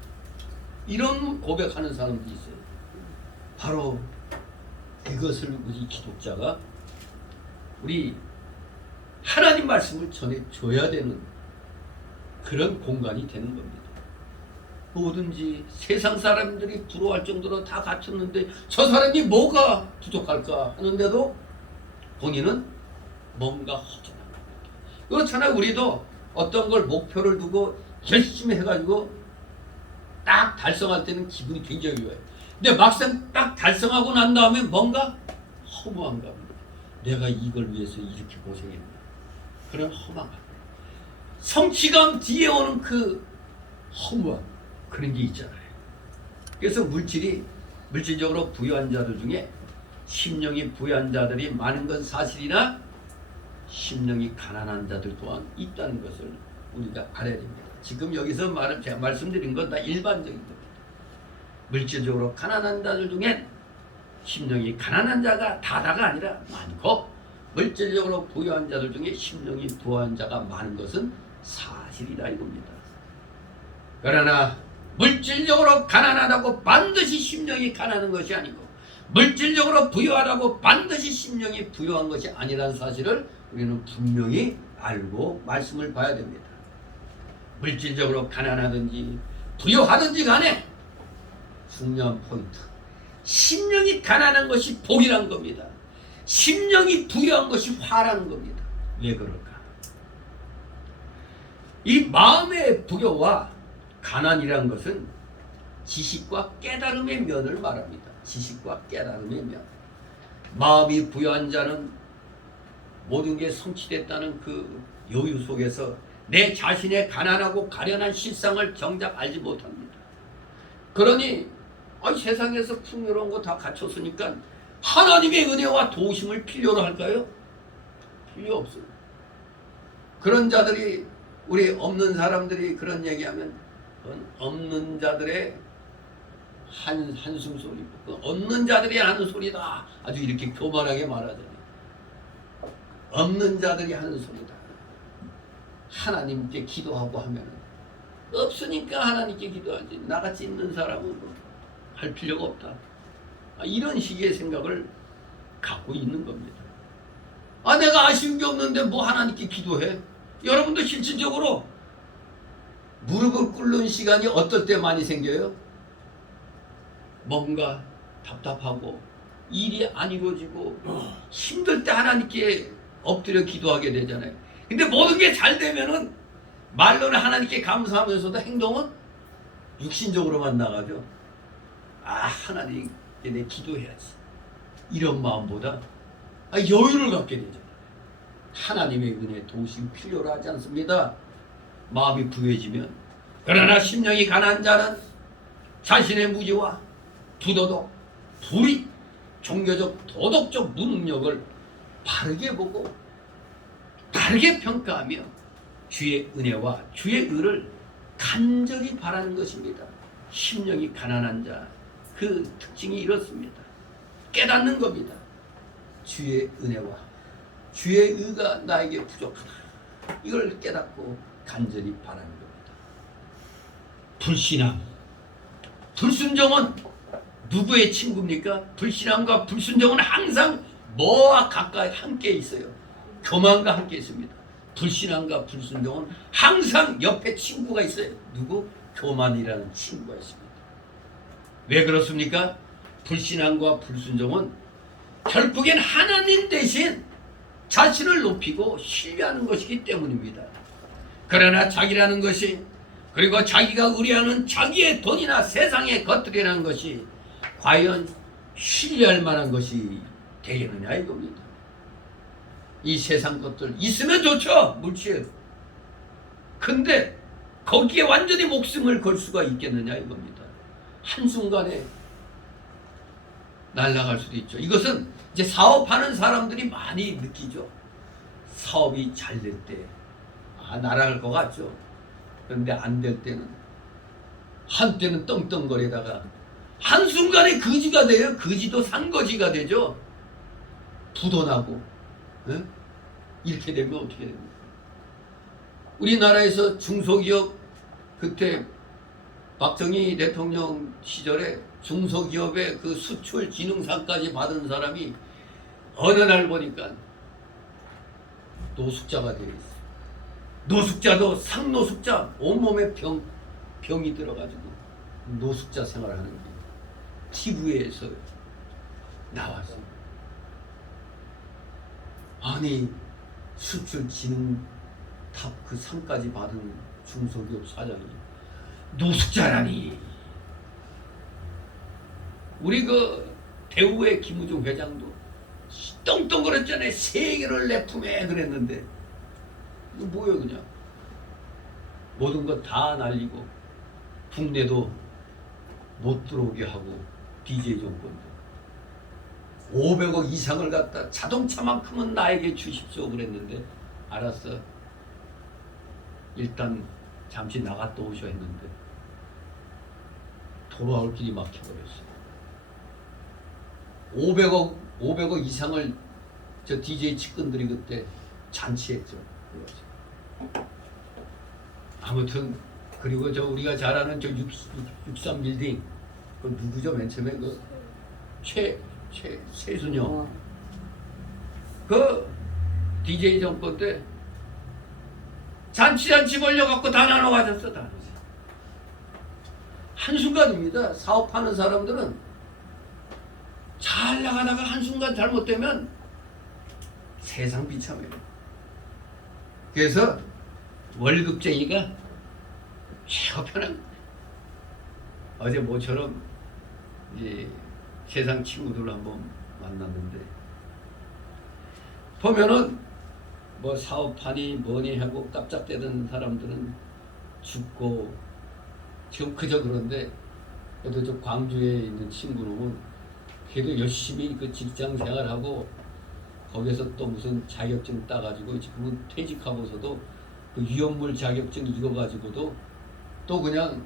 이런 고백하는 사람들이 있어요. 바로 이것을 우리 기독자가 우리 하나님 말씀을 전해줘야 되는 그런 공간이 되는 겁니다. 뭐든지 세상 사람들이 부러워할 정도로 다 갖췄는데 저 사람이 뭐가 부족할까 하는데도 본인은 뭔가 허전한 겁니다. 그렇잖아요. 우리도 어떤 걸 목표를 두고 열심히 해가지고 딱 달성할 때는 기분이 굉장히 좋아요. 근데 막상 딱 달성하고 난 다음에 뭔가 허무한가 봅니다. 내가 이걸 위해서 이렇게 고생했나. 그런 허망함. 성취감 뒤에 오는 그 허무함. 그런 게 있잖아요. 그래서 물질적으로 부유한 자들 중에 심령이 부유한 자들이 많은 건 사실이나 심령이 가난한 자들 또한 있다는 것을 우리가 알아야 됩니다. 지금 여기서 제가 말씀드린 건 다 일반적인 겁니다. 물질적으로 가난한 자들 중에 심령이 가난한 자가 다가 아니라 많고 물질적으로 부유한 자들 중에 심령이 부유한 자가 많은 것은 사실이다 이겁니다. 그러나 물질적으로 가난하다고 반드시 심령이 가난한 것이 아니고 물질적으로 부유하다고 반드시 심령이 부유한 것이 아니라는 사실을 우리는 분명히 알고 말씀을 봐야 됩니다. 물질적으로 가난하든지 부유하든지 간에 중요한 포인트, 심령이 가난한 것이 복이란 겁니다. 심령이 부유한 것이 화라는 겁니다. 왜 그럴까? 이 마음의 부여와 가난이란 것은 지식과 깨달음의 면을 말합니다. 지식과 깨달음의 면. 마음이 부유한 자는 모든 게 성취됐다는 그 여유 속에서 내 자신의 가난하고 가련한 실상을 정작 알지 못합니다. 그러니 세상에서 풍요로운 거 다 갖췄으니까 하나님의 은혜와 도우심을 필요로 할까요? 필요 없어요. 그런 자들이 우리 없는 사람들이 그런 얘기하면 없는 자들의 한숨 소리, 없는 자들이 하는 소리다. 아주 이렇게 교만하게 말하잖아요. 없는 자들이 하는 소리다. 하나님께 기도하고 하면 없으니까 하나님께 기도하지. 나같이 있는 사람은 할 필요가 없다. 이런 식의 생각을 갖고 있는 겁니다. 내가 아쉬운 게 없는데 뭐 하나님께 기도해? 여러분도 실질적으로 무릎을 꿇는 시간이 어떨 때 많이 생겨요? 뭔가 답답하고 일이 안 이루어지고 힘들 때 하나님께 엎드려 기도하게 되잖아요. 근데 모든 게 잘 되면은 말로는 하나님께 감사하면서도 행동은 육신적으로만 나가죠. 하나님께 내 기도해야지. 이런 마음보다 여유를 갖게 되잖아요. 하나님의 은혜 도우심 필요로 하지 않습니다. 마음이 부유해지면. 그러나 심령이 가난한 자는 자신의 무지와 부도덕, 불의, 종교적, 도덕적 무능력을 바르게 보고 바르게 평가하며 주의 은혜와 주의 의를 간절히 바라는 것입니다. 심령이 가난한 자, 그 특징이 이렇습니다. 깨닫는 겁니다. 주의 은혜와 주의 의가 나에게 부족하다. 이걸 깨닫고 간절히 바라는 겁니다. 불신앙, 불순종은 누구의 친구입니까? 불신앙과 불순종은 항상 뭐와 가까이 함께 있어요. 교만과 함께 있습니다. 불신앙과 불순종은 항상 옆에 친구가 있어요. 누구? 교만이라는 친구가 있습니다. 왜 그렇습니까? 불신앙과 불순종은 결국엔 하나님 대신 자신을 높이고 신뢰하는 것이기 때문입니다. 그러나 자기라는 것이, 그리고 자기가 의뢰하는 자기의 돈이나 세상의 것들이라는 것이 과연 신뢰할 만한 것이 되겠느냐 이겁니다. 이 세상 것들 있으면 좋죠, 물질. 근데 거기에 완전히 목숨을 걸 수가 있겠느냐 이겁니다. 한순간에 날아갈 수도 있죠. 이것은 이제 사업하는 사람들이 많이 느끼죠. 사업이 잘 될 때 날아갈 것 같죠. 그런데 안 될 때는, 한때는 떵떵거리다가 한순간에 거지가 돼요. 거지도 산거지가 되죠. 부도 나고. 에? 이렇게 되면 어떻게 됩니까? 우리나라에서 중소기업, 그때 박정희 대통령 시절에 중소기업의 그 수출 진흥상까지 받은 사람이 어느 날 보니까 노숙자가 되어 있어요. 노숙자도 상노숙자, 온몸에 병이 들어가지고 노숙자 생활하는 게 TV에서 나왔어요. 아니, 수출 진흥탑 그 상까지 받은 중소기업 사장이 노숙자라니. 우리 그 대우의 김우중 회장도 떵떵거렸잖아요. 세계를 내 품에 그랬는데 이거 뭐예요? 그냥 모든 거 다 날리고 국내도 못 들어오게 하고 DJ 정권도 500억 이상을 갖다 자동차만큼은 나에게 주십시오 그랬는데 알았어. 일단 잠시 나갔다 오셔 했는데 돌아올 길이 막혀버렸어. 500억 이상을 저 DJ 측근들이 그때 잔치했죠. 아무튼 그리고 저 우리가 잘 아는 저 63 빌딩 그 누구죠? 맨 처음에 그 최순영 그 DJ 정권 때 잔치 벌려갖고 다 나눠 가졌어. 다 한순간입니다. 사업하는 사람들은 잘 나가다가 한순간 잘못되면 세상 비참해요. 그래서 월급쟁이가 최고 편한 거예요. 어제 모처럼 이제 세상 친구들을 한번 만났는데 보면은 뭐 사업하니 뭐니 하고 깜짝대던 사람들은 죽고 지금 그저 그런데 그래도 저 광주에 있는 친구는 걔도 열심히 그 직장 생활하고 거기서 또 무슨 자격증 따가지고 지금은 퇴직하고서도 그 위험물 자격증 이거 가지고도 또 그냥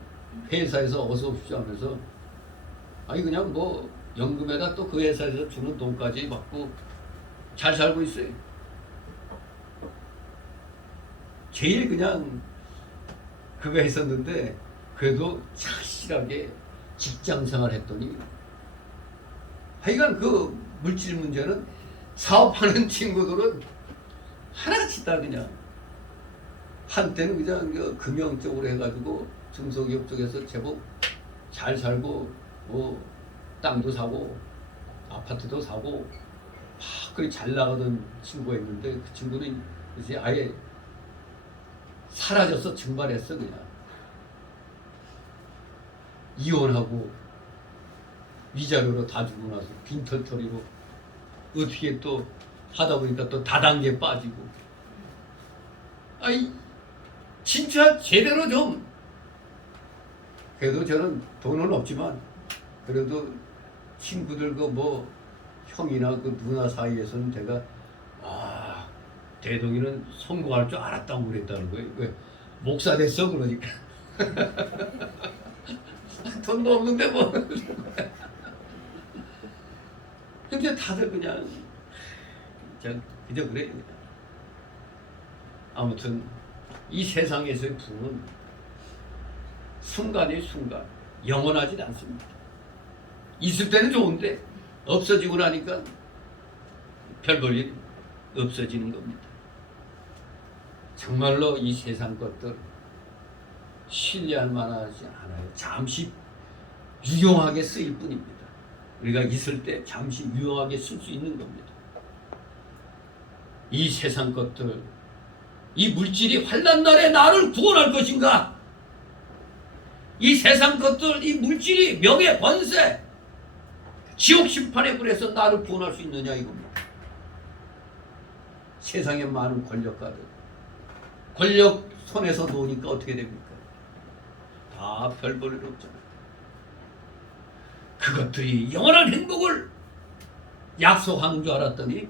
회사에서 어서 오십시오 하면서 아니 그냥 뭐 연금에다 또 그 회사에서 주는 돈까지 받고 잘 살고 있어요. 제일 그냥 그거 했었는데 그래도 착실하게 직장 생활 했더니 하여간 그 물질 문제는 사업하는 친구들은 하나같이 다 그냥 한때는 그냥 그 금융 쪽으로 해가지고 중소기업 쪽에서 제법 잘 살고 뭐 땅도 사고 아파트도 사고 막 그렇게 잘 나가던 친구가 있는데 그 친구는 이제 아예 사라져서 증발했어. 그냥 이혼하고 위자료로 다 주고 나서 빈털터리로 어떻게 또 하다 보니까 또 다단계 빠지고 아이 진짜 제대로 좀 그래도 저는 돈은 없지만 그래도 친구들 그 뭐 형이나 그 누나 사이에서는 제가 아 대동이는 성공할 줄 알았다고 그랬다는 거예요. 왜 목사 됐어 그러니까 돈도 없는데 뭐 근데 다들 그냥 그저 그래요. 아무튼 이 세상에서의 부는 순간의 순간 영원하지 않습니다. 있을 때는 좋은데 없어지고 나니까 별 볼 일 없어지는 겁니다. 정말로 이 세상 것들 신뢰할 만하지 않아요. 잠시 유용하게 쓰일 뿐입니다. 우리가 있을 때 잠시 유용하게 쓸 수 있는 겁니다. 이 세상 것들, 이 물질이 환난 날에 나를 구원할 것인가? 이 세상 것들, 이 물질이 명예, 권세, 지옥 심판의 불에서 나를 구원할 수 있느냐 이겁니다. 세상에 많은 권력가들, 권력 손에서 놓으니까 어떻게 됩니까? 다 별 볼 일 없잖아요. 그것들이 영원한 행복을 약속하는 줄 알았더니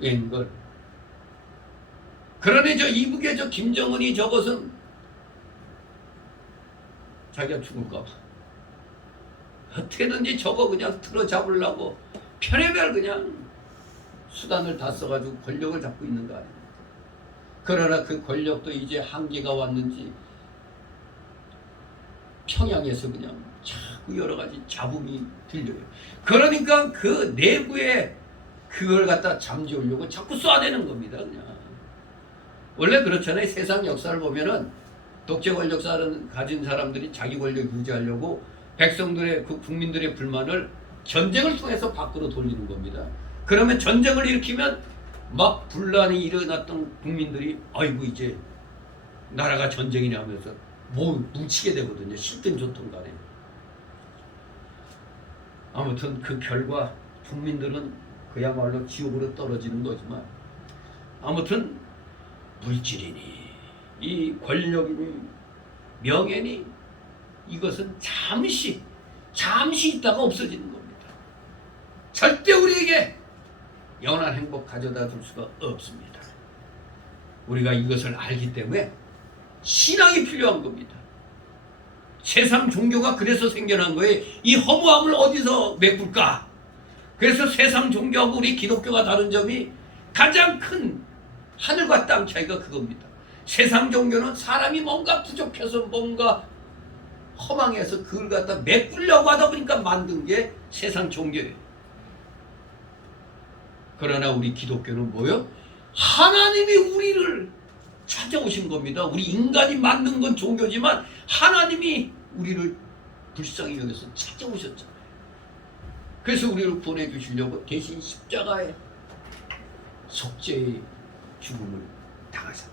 웬걸. 그러니 저 이북의 저 김정은이 저것은 자기가 죽을까 봐 어떻게든지 저거 그냥 틀어잡으려고 별의별 그냥 수단을 다 써가지고 권력을 잡고 있는 거 아닙니까? 그러나 그 권력도 이제 한계가 왔는지 평양에서 그냥 자꾸 여러 가지 잡음이 들려요. 그러니까 그 내부에 그걸 갖다 잠재우려고 자꾸 쏴대는 겁니다. 그냥 원래 그렇잖아요. 세상 역사를 보면은 독재 권력사를 가진 사람들이 자기 권력 유지하려고 백성들의 그 국민들의 불만을 전쟁을 통해서 밖으로 돌리는 겁니다. 그러면 전쟁을 일으키면 막 분란이 일어났던 국민들이 아이고 이제 나라가 전쟁이냐 하면서 뭐 뭉치게 되거든요. 싫든 좋든 간에. 아무튼 그 결과 국민들은 그야말로 지옥으로 떨어지는 거지만 아무튼 물질이니 이 권력이니 명예니 이것은 잠시 있다가 없어지는 겁니다. 절대 우리에게 영원한 행복 가져다 줄 수가 없습니다. 우리가 이것을 알기 때문에 신앙이 필요한 겁니다. 세상 종교가 그래서 생겨난 거예요. 이 허무함을 어디서 메꿀까? 그래서 세상 종교하고 우리 기독교가 다른 점이 가장 큰 하늘과 땅 차이가 그겁니다. 세상 종교는 사람이 뭔가 부족해서 뭔가 허망해서 그걸 갖다 메꾸려고 하다 보니까 만든 게 세상 종교예요. 그러나 우리 기독교는 뭐요? 하나님이 우리를 찾아오신 겁니다. 우리 인간이 만든 건 종교지만 하나님이 우리를 불쌍히 여겨서 찾아오셨잖아요. 그래서 우리를 구원해 주시려고 대신 십자가에 속죄의 죽음을 당하셨다.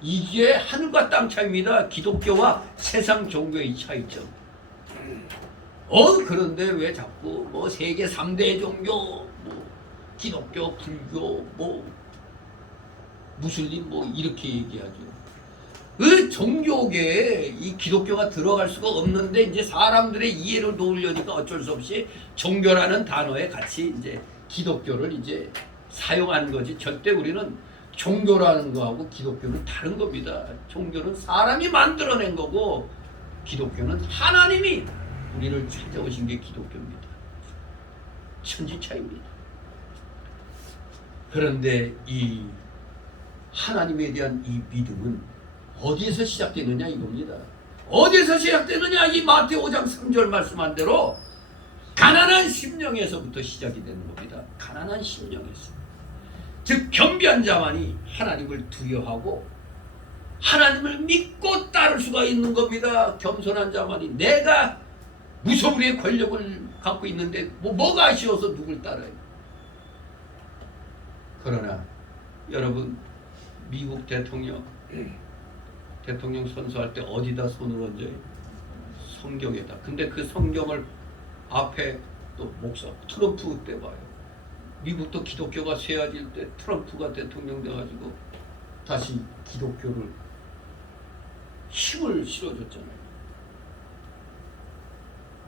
이게 하늘과 땅 차이입니다. 기독교와 세상 종교의 차이점. 그런데 왜 자꾸 뭐 세계 3대 종교, 뭐 기독교, 불교, 뭐 무슬림 뭐 이렇게 얘기하죠. 그 종교계에 이 기독교가 들어갈 수가 없는데 이제 사람들의 이해를 도우려니까 어쩔 수 없이 종교라는 단어에 같이 이제 기독교를 이제 사용하는 거지. 절대 우리는 종교라는 거하고 기독교는 다른 겁니다. 종교는 사람이 만들어낸 거고 기독교는 하나님이 우리를 찾아오신 게 기독교입니다. 천지 차이입니다. 그런데 이 하나님에 대한 이 믿음은 어디에서 시작되느냐 이겁니다. 어디에서 시작되느냐? 이 마태오 5장 3절 말씀한 대로 가난한 심령에서부터 시작이 되는 겁니다. 가난한 심령에서. 즉 겸비한 자만이 하나님을 두려워하고 하나님을 믿고 따를 수가 있는 겁니다. 겸손한 자만이. 내가 무소불위의 권력을 갖고 있는데 뭐가 아쉬워서 누굴 따라요? 그러나 여러분 미국 대통령 선서할 때 어디다 손을 얹어요? 성경에다. 근데 그 성경을 앞에 또 목사 트럼프 때 봐요. 미국도 기독교가 쇠해질 때 트럼프가 대통령 돼가지고 다시 기독교를 힘을 실어줬잖아요.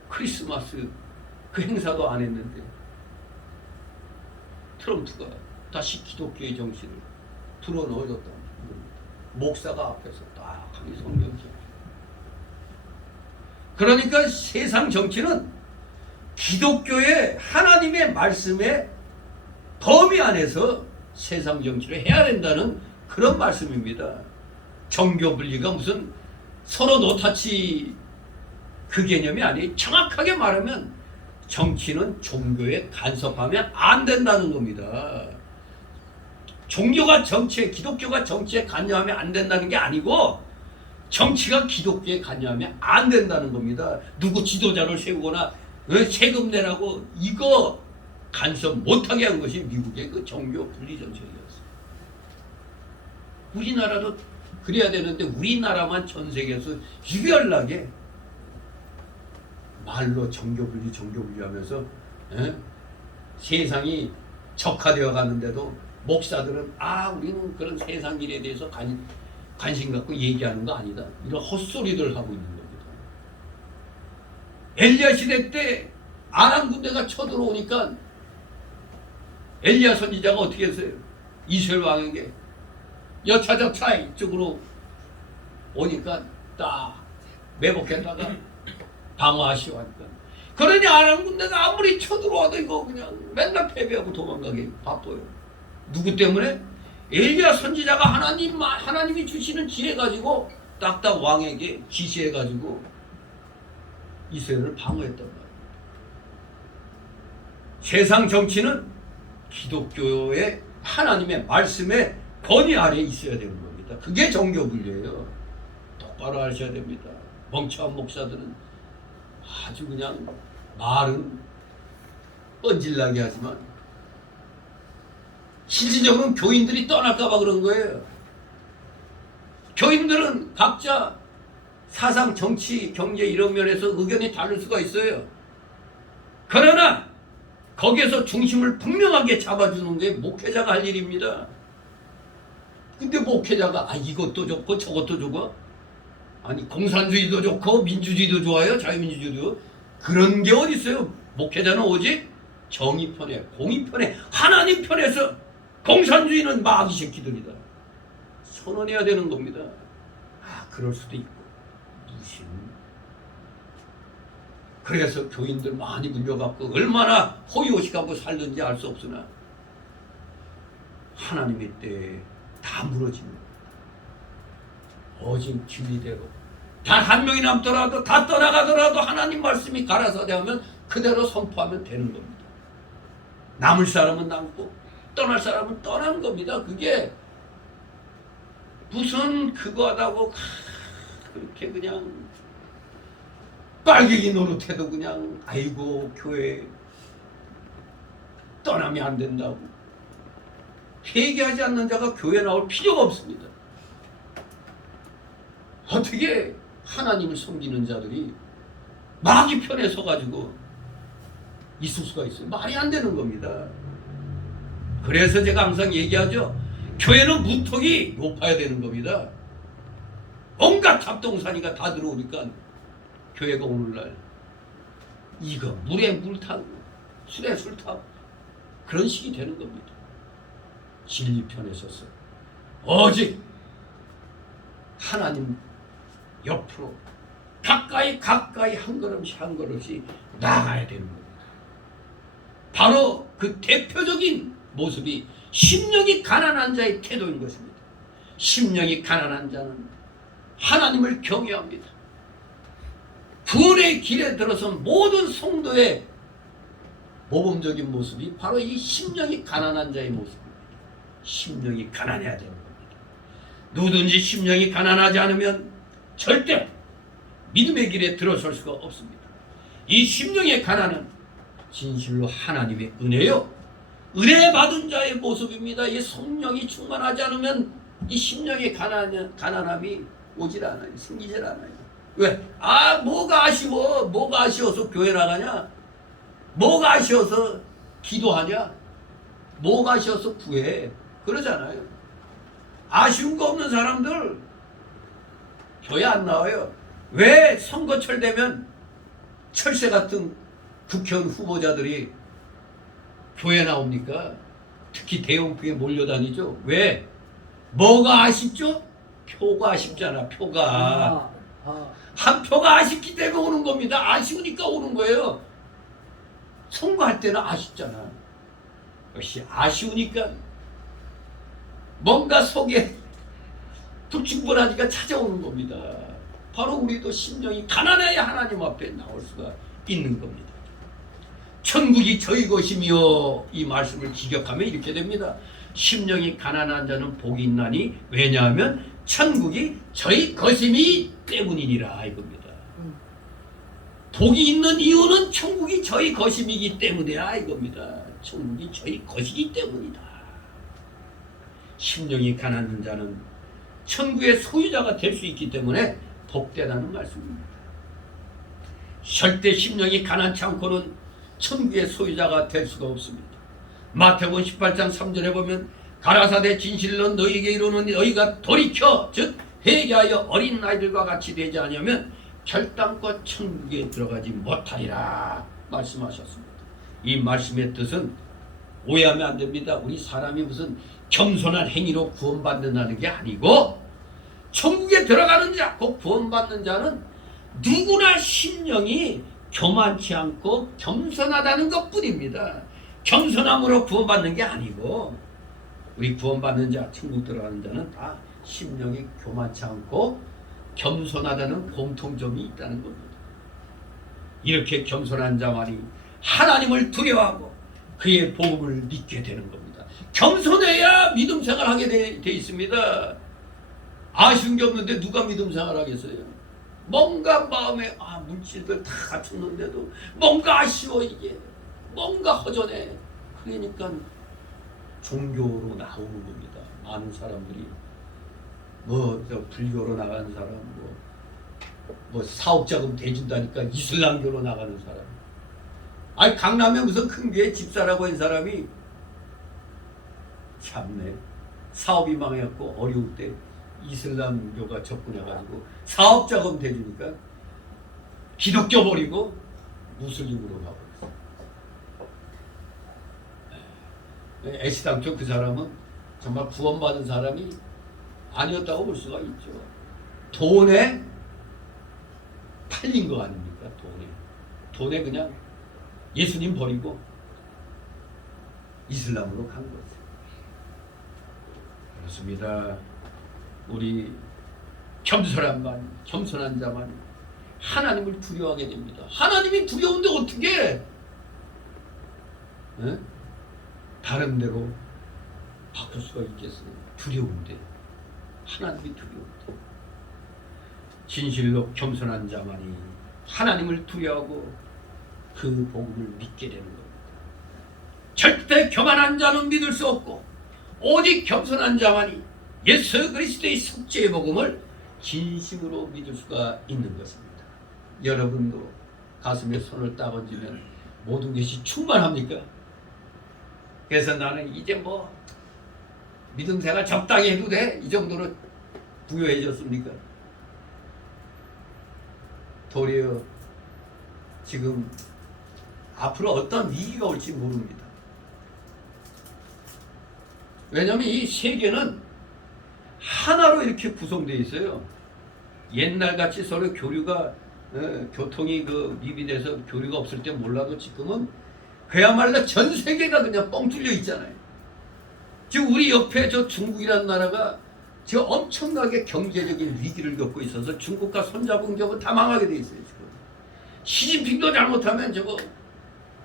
크리스마스 그 행사도 안 했는데 트럼프가 다시 기독교의 정신을 불어넣어줬다는 겁니다. 목사가 앞에서 딱 하니 성경적. 그러니까 세상 정치는 기독교의 하나님의 말씀의 범위 안에서 세상 정치를 해야 된다는 그런 말씀입니다. 정교 분리가 무슨 서로 노타치 그 개념이 아니에요. 정확하게 말하면 정치는 종교에 간섭하면 안 된다는 겁니다. 종교가 정치에, 기독교가 정치에 관여하면 안 된다는 게 아니고 정치가 기독교에 관여하면 안 된다는 겁니다. 누구 지도자를 세우거나 세금 내라고 이거 간섭 못하게 한 것이 미국의 그 종교 분리 정책이었어요. 우리나라도 그래야 되는데 우리나라만 전 세계에서 유별나게 말로 정교 분리 하면서 세상이 적화되어 가는데도 목사들은 우리는 그런 세상 일에 대해서 관심 갖고 얘기하는 거 아니다. 이런 헛소리들 하고 있는 겁니다. 엘리야 시대 때 아람 군대가 쳐들어오니까 엘리야 선지자가 어떻게 했어요? 이스라엘 왕에게 여차저차 이쪽으로 오니까 딱 매복했다가 방어하시오 하니까 그러니 아람 군대가 아무리 쳐들어와도 이거 그냥 맨날 패배하고 도망가게 바빠요. 누구 때문에? 엘리야 선지자가 하나님이 주시는 지혜 가지고 딱딱 왕에게 지시해 가지고 이스라엘을 방어했단 말이에요. 세상 정치는 기독교의 하나님의 말씀의 권위 아래에 있어야 되는 겁니다. 그게 정교분리예요. 똑바로 하셔야 됩니다. 멍청한 목사들은 아주 그냥 말은 뻔질나게 하지만 실질적으로는 교인들이 떠날까봐 그런 거예요. 교인들은 각자 사상, 정치, 경제 이런 면에서 의견이 다를 수가 있어요. 그러나 거기에서 중심을 분명하게 잡아주는 게 목회자가 할 일입니다. 근데 목회자가 이것도 좋고 저것도 좋고 아니 공산주의도 좋고 민주주의도 좋아요. 자유민주주의도 그런 게 어디 있어요. 목회자는 오직 정의 편에 공의 편에 하나님 편에서 공산주의는 마귀 새끼들이다 선언해야 되는 겁니다. 그럴 수도 있고 무슨 그래서 교인들 많이 물려갖고 얼마나 호의호식하고 살든지 알 수 없으나 하나님의 때에 다 무너집니다. 오직 진리대로 단 한 명이 남더라도 다 떠나가더라도 하나님 말씀이 가라사대하면 그대로 선포하면 되는 겁니다. 남을 사람은 남고 떠날 사람은 떠나는 겁니다. 그게 무슨 그거 하다고 그렇게 그냥 빨갱이 노릇해도 그냥 아이고 교회 떠나면 안 된다고 회개하지 않는 자가 교회 나올 필요가 없습니다. 어떻게 하나님을 섬기는 자들이 마귀 편에 서가지고 있을 수가 있어요? 말이 안 되는 겁니다. 그래서 제가 항상 얘기하죠. 교회는 문턱이 높아야 되는 겁니다. 온갖 잡동사니가 다 들어오니까 교회가 오늘날 이거 물에 물 타고 술에 술 타고 그런 식이 되는 겁니다. 진리 편에 서서 오직 하나님 옆으로 가까이 한 걸음씩 나가야 되는 겁니다. 바로 그 대표적인 모습이 심령이 가난한 자의 태도인 것입니다. 심령이 가난한 자는 하나님을 경외합니다. 구원의 길에 들어선 모든 성도의 모범적인 모습이 바로 이 심령이 가난한 자의 모습입니다. 심령이 가난해야 되는 겁니다. 누구든지 심령이 가난하지 않으면 절대 믿음의 길에 들어설 수가 없습니다. 이 심령의 가난은 진실로 하나님의 은혜요. 은혜 받은 자의 모습입니다. 이 성령이 충만하지 않으면 이 심령의 가난함이 오질 않아요. 생기질 않아요. 왜? 뭐가 아쉬워? 뭐가 아쉬워서 교회 나가냐? 뭐가 아쉬워서 기도하냐? 뭐가 아쉬워서 구해? 그러잖아요. 아쉬운 거 없는 사람들 교회 안 나와요. 왜 선거철 되면 철새 같은 국회의원 후보자들이 교회 나옵니까? 특히 대형표에 몰려다니죠. 왜? 뭐가 아쉽죠? 표가 아쉽잖아. 표가 한 표가 아쉽기 때문에 오는 겁니다. 아쉬우니까 오는 거예요. 선거할 때는 아쉽잖아. 역시 아쉬우니까 뭔가 속에 불충분하니까 찾아오는 겁니다. 바로 우리도 심령이 가난해야 하나님 앞에 나올 수가 있는 겁니다. 천국이 저희 것이며 이 말씀을 기억하면 이렇게 됩니다. 심령이 가난한 자는 복이 있나니 왜냐하면 천국이 저희 것이기 때문이니라 이겁니다. 복이 있는 이유는 천국이 저희 것이기 때문이라 이겁니다. 천국이 저희 것이기 때문이다. 심령이 가난한 자는 천국의 소유자가 될 수 있기 때문에 복되다는 말씀입니다. 절대 심령이 가난치 않고는 천국의 소유자가 될 수가 없습니다. 마태복음 18장 3절에 보면 가라사대 진실로 너희에게 이르노니 너희가 돌이켜 즉 회개하여 어린 아이들과 같이 되지 않으면 결단코 천국에 들어가지 못하리라 말씀하셨습니다. 이 말씀의 뜻은 오해하면 안 됩니다. 우리 사람이 무슨 겸손한 행위로 구원받는다는 게 아니고 천국에 들어가는 자, 곧 구원받는 자는 누구나 심령이 교만치 않고 겸손하다는 것뿐입니다. 겸손함으로 구원받는 게 아니고 우리 구원받는 자, 천국 들어가는 자는 다 심령이 교만치 않고 겸손하다는 공통점이 있다는 겁니다. 이렇게 겸손한 자만이 하나님을 두려워하고 그의 복음을 믿게 되는 겁니다. 겸손해야 믿음 생활하게 돼 있습니다. 아쉬운 게 없는데 누가 믿음 생활하겠어요? 뭔가 마음에 물질들 다 갖췄는데도 뭔가 아쉬워 이게 뭔가 허전해. 그러니까 종교로 나오는 겁니다. 많은 사람들이 불교로 나가는 사람, 사업자금 대준다니까 이슬람교로 나가는 사람. 아니 강남에 무슨 큰 교회 집사라고 한 사람이 참네 사업이 망해갖고 어려울 때 이슬람교가 접근해가지고 사업자금 대주니까 기독교 버리고 무슬림으로 가버렸어요. 애시당초 그 사람은 정말 구원받은 사람이 아니었다고 볼 수가 있죠. 돈에 팔린 거 아닙니까? 돈에 그냥 예수님 버리고 이슬람으로 간 거죠. 그렇습니다. 우리 겸손한 자만 하나님을 두려워하게 됩니다. 하나님이 두려운데 어떻게 다른 데로 바꿀 수가 있겠어요? 두려운데 하나님이 두려운데 진실로 겸손한 자만이 하나님을 두려워하고 그 복음을 믿게 되는 겁니다. 절대 교만한 자는 믿을 수 없고 오직 겸손한 자만이 예수 그리스도의 속죄의 복음을 진심으로 믿을 수가 있는 것입니다. 여러분도 가슴에 손을 딱 얹으면 모든 것이 충만합니까? 그래서 나는 이제 믿음 생활 적당히 해도 돼? 이 정도로 부유해졌습니까? 도리어 지금 앞으로 어떤 위기가 올지 모릅니다. 왜냐하면 이 세계는 하나로 이렇게 구성되어 있어요. 옛날같이 서로 교류가 교통이 미비돼서 교류가 없을 때 몰라도 지금은 그야말로 전 세계가 그냥 뻥 뚫려 있잖아요. 지금 우리 옆에 저 중국이라는 나라가 지금 엄청나게 경제적인 위기를 겪고 있어서 중국과 손잡은 격은 다 망하게 돼 있어요. 지금 시진핑도 잘못하면 저거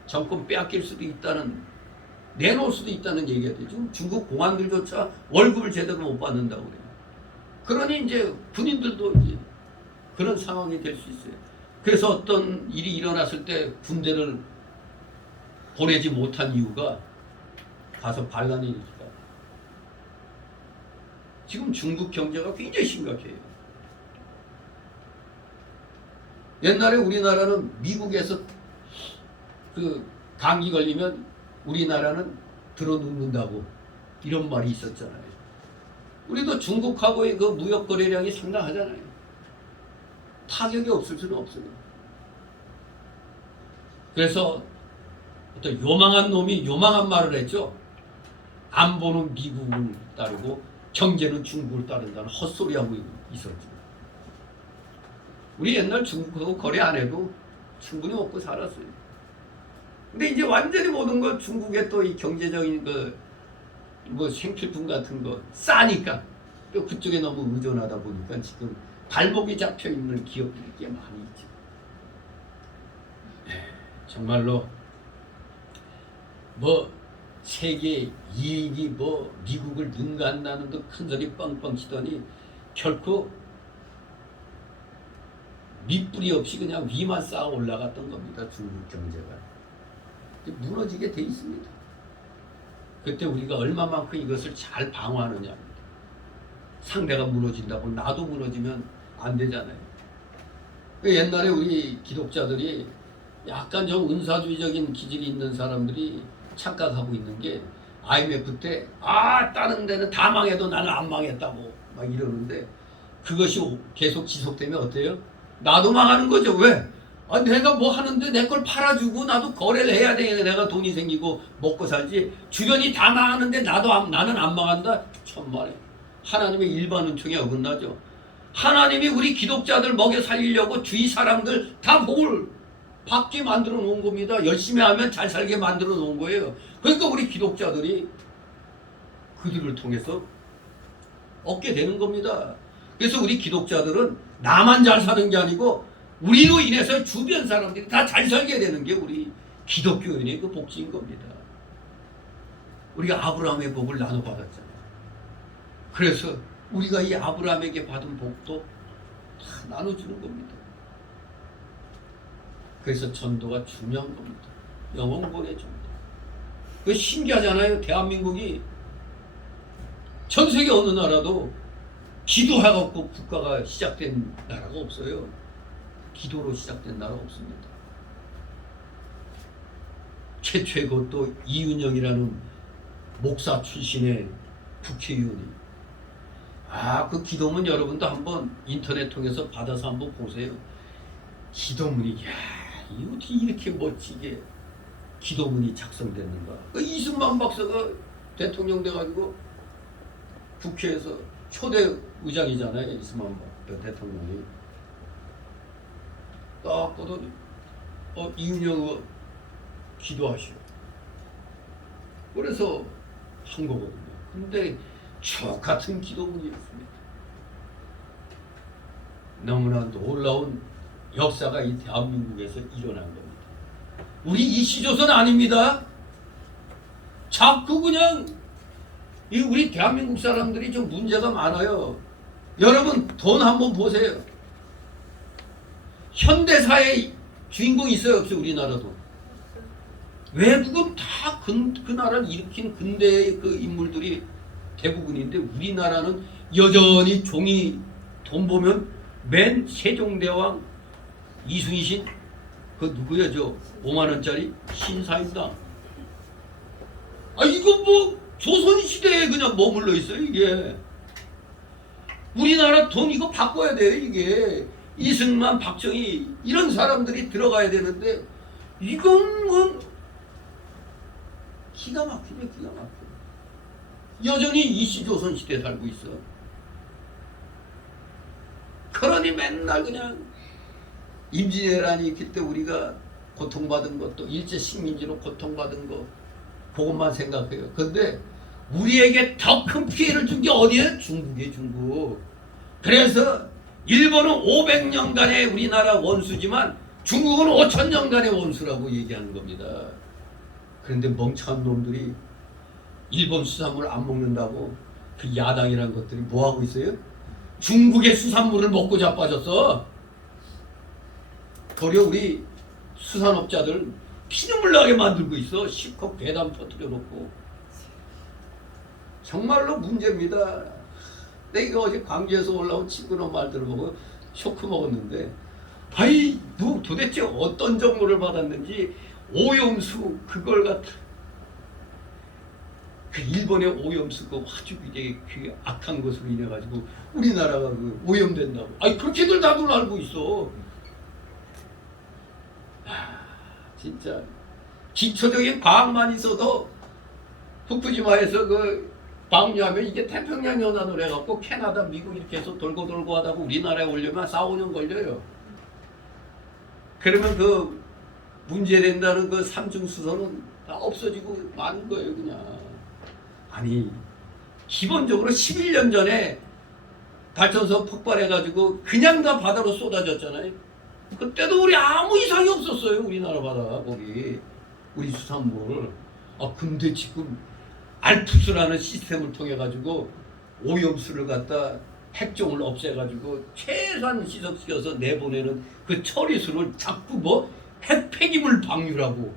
정권 빼앗길 수도 있다는 내놓을 수도 있다는 얘기가 돼요. 지금 중국 공안들조차 월급을 제대로 못 받는다고 그래요. 그러니 이제 군인들도 이제 그런 상황이 될 수 있어요. 그래서 어떤 일이 일어났을 때 군대를 보내지 못한 이유가 가서 반란이 일으키다. 지금 중국 경제가 굉장히 심각해요. 옛날에 우리나라는 미국에서 감기 걸리면 우리나라는 들어눕는다고 이런 말이 있었잖아요. 우리도 중국하고의 무역 거래량이 상당하잖아요. 타격이 없을 수는 없어요. 그래서 어떤 요망한 놈이 요망한 말을 했죠. 안보는 미국을 따르고 경제는 중국을 따른다는 헛소리하고 있었죠. 우리 옛날 중국하고 거래 안 해도 충분히 먹고 살았어요. 근데 이제 완전히 모든 걸 중국의 또 이 경제적인 뭐 생필품 같은 거 싸니까 또 그쪽에 너무 의존하다 보니까 지금 발목이 잡혀 있는 기업들이 꽤 많이 있죠. 정말로 뭐 세계 이익이 뭐 미국을 능가한다는 그 큰소리 뻥뻥 치더니 결코 밑뿌리 없이 그냥 위만 쌓아 올라갔던 겁니다. 중국 경제가 무너지게 돼 있습니다. 그때 우리가 얼마만큼 이것을 잘 방어하느냐입니다. 상대가 무너진다고 나도 무너지면 안 되잖아요. 옛날에 우리 기독자들이 약간 좀 은사주의적인 기질이 있는 사람들이 착각하고 있는 게 IMF 때 다른 데는 다 망해도 나는 안 망했다고 막 이러는데 그것이 계속 지속되면 어때요? 나도 망하는 거죠. 왜? 내가 뭐 하는데 내 걸 팔아주고 나도 거래를 해야 돼. 내가 돈이 생기고 먹고 살지. 주변이 다 망하는데 나는 안 망한다? 천만에. 하나님의 일반 은총에 어긋나죠. 하나님이 우리 기독자들 먹여 살리려고 주위 사람들 다 복을 받게 만들어 놓은 겁니다. 열심히 하면 잘 살게 만들어 놓은 거예요. 그러니까 우리 기독자들이 그들을 통해서 얻게 되는 겁니다. 그래서 우리 기독자들은 나만 잘 사는 게 아니고 우리로 인해서 주변 사람들이 다 잘 살게 되는 게 우리 기독교인의 그 복지인 겁니다. 우리가 아브라함의 복을 나눠 받았잖아요. 그래서 우리가 이 아브라함에게 받은 복도 다 나눠주는 겁니다. 그래서 전도가 중요한 겁니다. 영혼권의 전도. 그 신기하잖아요. 대한민국이 전 세계 어느 나라도 기도해갖고 국가가 시작된 나라가 없어요. 기도로 시작된 나라 없습니다. 최초의 그것도 이윤영이라는 목사 출신의 국회의원이 그 기도문 여러분도 한번 인터넷 통해서 받아서 한번 보세요. 기도문이 어떻게 이렇게 멋지게 기도문이 작성됐는가. 이승만 박사가 대통령 돼가지고 국회에서 초대 의장이잖아요. 이승만 대통령이 딱 보더니 이윤영 의원 기도하시오. 그래서 한 거거든요. 근데 저 같은 기도문이었습니다. 너무나 놀라운 역사가 이 대한민국에서 일어난 겁니다. 우리 이시조선 아닙니다. 자꾸 그냥 우리 대한민국 사람들이 좀 문제가 많아요. 여러분 돈 한번 보세요. 현대사의 주인공이 있어요, 없어요? 우리나라도. 외국은 다 그 나라를 일으킨 근대의 그 인물들이 대부분인데 우리나라는 여전히 종이 돈 보면 맨 세종대왕 이순신 그 누구야 저 5만원짜리 신사임당. 이거 뭐 조선시대에 그냥 머물러 있어요 이게. 우리나라 돈 이거 바꿔야 돼요 이게. 이승만 박정희 이런 사람들이 들어가야 되는데 이건 뭐 기가 막히죠. 기가 막혀. 여전히 이시조선 시대에 살고 있어. 그러니 맨날 그냥 임진왜란이 있을 때 우리가 고통받은 것도 일제 식민지로 고통받은 거 그것만 생각해요. 그런데 우리에게 더 큰 피해를 준 게 어디예요? 중국이에요. 중국. 그래서 일본은 500년간의 우리나라 원수지만 중국은 5000년간의 원수라고 얘기하는 겁니다. 그런데 멍청한 놈들이 일본 수산물 안 먹는다고 그 야당이라는 것들이 뭐하고 있어요? 중국의 수산물을 먹고 자빠졌어. 도리어 우리 수산업자들 피눈물 나게 만들고 있어. 실컷 배당 터뜨려 놓고. 정말로 문제입니다. 내가 어제 광주에서 올라온 친구는 말 들어보고 쇼크 먹었는데 너 도대체 어떤 정보를 받았는지 오염수 그걸 갖다 그 일본의 오염수 그 아주 이게 그 악한 것으로 인해 가지고 우리나라가 그 오염된다고. 그렇게들 다들 알고 있어. 진짜 기초적인 과학만 있어도 후쿠시마에서 그 방류하면 이게 태평양 연안으로 해갖고 캐나다, 미국 이렇게 해서 돌고 하다가 우리나라에 오려면 4-5년 걸려요. 그러면 그 문제된다는 그 삼중수소는 다 없어지고 마는 거예요 그냥. 아니 기본적으로 11년 전에 발전소 폭발해가지고 그냥 다 바다로 쏟아졌잖아요. 그때도 우리 아무 이상이 없었어요. 우리나라 바다 거기 우리 수산물. 근데 지금 알프스라는 시스템을 통해 가지고 오염수를 갖다 핵종을 없애가지고 최소한 희석시켜서 내보내는 그 처리수를 자꾸 뭐 핵폐기물 방류라고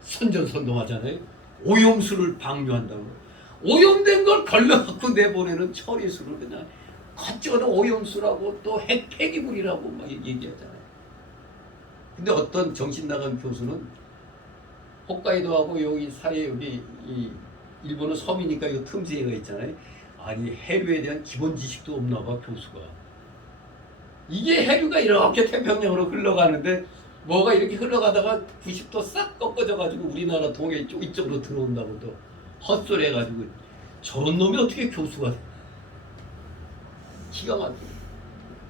선전선동하잖아요. 오염수를 방류한다고. 오염된 걸 걸러갖고 내보내는 처리수를 그냥 거쳐도 오염수라고 또 핵폐기물이라고 막 얘기하잖아요. 근데 어떤 정신 나간 교수는 홋카이도하고 여기 사이에 여기 이 일본은 섬이니까 이거 틈새가 있잖아요. 아니 해류에 대한 기본 지식도 없나 봐 교수가. 이게 해류가 이렇게 태평양으로 흘러가는데 뭐가 이렇게 흘러가다가 90도 싹 꺾어져 가지고 우리나라 동해 이쪽으로 들어온다고 또 헛소리 해가지고 저런 놈이 어떻게 교수가 돼? 기가 막히네.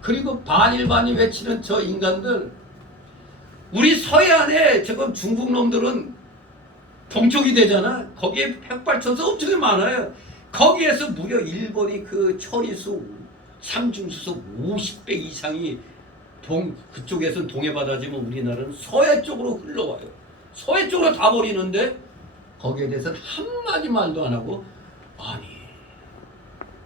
그리고 반일반이 외치는 저 인간들 우리 서해안에 지금 중국 놈들은 동쪽이 되잖아. 거기에 핵발전소 엄청 많아요. 거기에서 무려 일본이 그 처리수 삼중수소 50배 이상이 그쪽에서는 동해 바다지만 우리나라는 서해 쪽으로 흘러와요. 서해 쪽으로 다 버리는데 거기에 대해서는 한마디 말도 안 하고 아니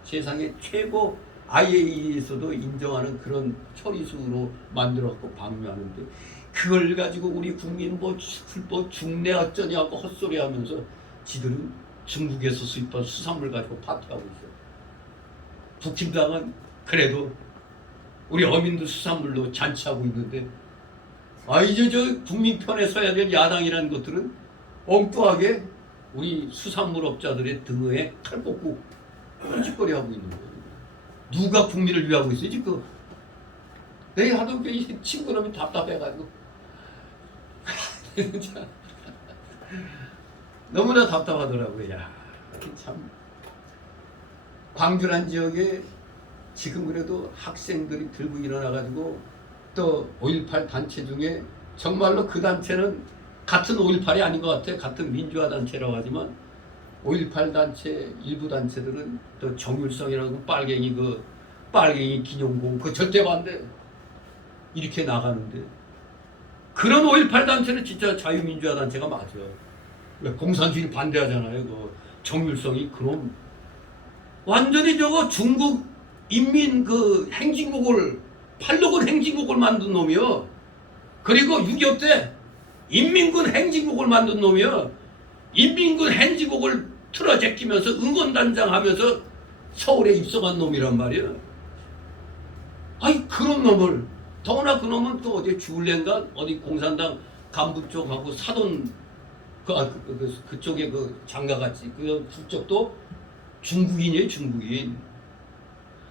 세상에 최고 IAEA에서도 인정하는 그런 처리수로 만들어갖고 방류하는데 그걸 가지고 우리 국민 뭐 중내 어쩌냐고 헛소리하면서 지들은 중국에서 수입한 수산물 가지고 파티하고 있어요. 북침당은 그래도 우리 어민들 수산물로 잔치하고 있는데 이제 저 국민 편에 서야 될 야당이라는 것들은 엉뚱하게 우리 수산물업자들의 등에 칼 꽂고 뻘짓거리하고 있는 거예요. 누가 국민을 위하고 있어요 지금? 내 하도 이 친구놈이 답답해가지고 너무나 답답하더라고요. 야, 참 광주란 지역에 지금 그래도 학생들이 들고 일어나가지고 또 5.18 단체 중에 정말로 그 단체는 같은 5.18이 아닌 것 같아요. 같은 민주화 단체라고 하지만 5.18 단체 일부 단체들은 또 정율성이라고 빨갱이 기념공 그 절대 반대 이렇게 나가는데 그런 5.18 단체는 진짜 자유민주화 단체가 맞아요. 공산주의 반대하잖아요. 그 정율성이 그럼 완전히 저거 중국 인민 그 행진곡을 팔로군 행진곡을 만든 놈이요. 그리고 6.25 때 인민군 행진곡을 만든 놈이요. 인민군 행진곡을 틀어 제끼면서 응원단장 하면서 서울에 입성한 놈이란 말이야. 그런 놈을 더구나 그 놈은 또 어디 주울랜가 어디 공산당 간부 쪽하고 사돈 그쪽에 그 장가같이 그쪽도 중국인이에요. 중국인.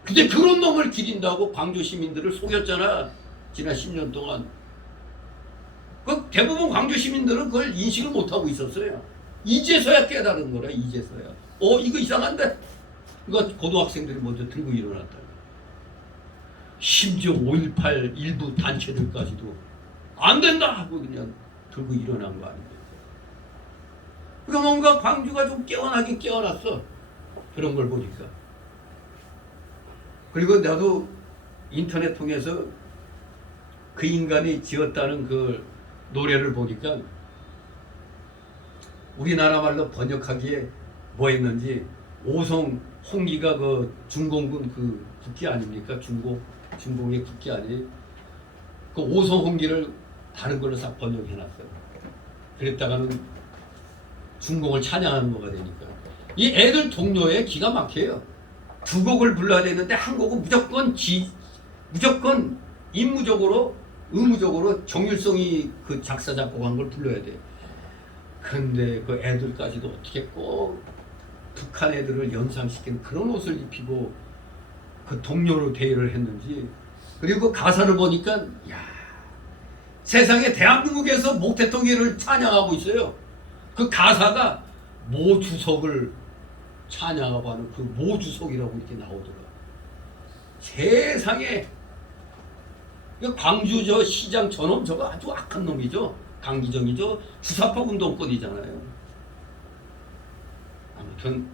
근데 그런 놈을 기린다고 광주 시민들을 속였잖아. 지난 10년 동안. 대부분 광주 시민들은 그걸 인식을 못하고 있었어요. 이제서야 깨달은 거라. 이제서야. 이거 이상한데? 이거 고등학생들이 먼저 들고 일어났다. 심지어 5.18 일부 단체들까지도 안 된다 하고 그냥 들고 일어난 거 아닙니까? 그러니까 뭔가 광주가 좀 깨어나긴 깨어났어. 그런 걸 보니까. 그리고 나도 인터넷 통해서 그 인간이 지었다는 그 노래를 보니까 우리나라 말로 번역하기에 뭐 했는지 오송 홍기가 그 중공군 그 국기 아닙니까? 중공의 국기 아니에요? 그 오송 홍기를 다른 걸로 싹 번역해놨어요. 그랬다가는 중공을 찬양하는 거가 되니까. 이 애들 동료에 기가 막혀요. 두 곡을 불러야 되는데 한 곡은 무조건 의무적으로 정율성이 그 작사 작곡한 걸 불러야 돼. 근데 그 애들까지도 어떻게 꼭 북한 애들을 연상시키는 그런 옷을 입히고 그 동료로 대의를 했는지. 그리고 가사를 보니까 야, 세상에 대한민국에서 목 대통령을 찬양하고 있어요. 그 가사가 모 주석을 찬양하고 하는 그 모 주석이라고 이렇게 나오더라. 세상에 광주 저 시장 저놈 저거 아주 악한 놈이죠. 강기정이죠. 주사파 운동권이잖아요. 아무튼 아무튼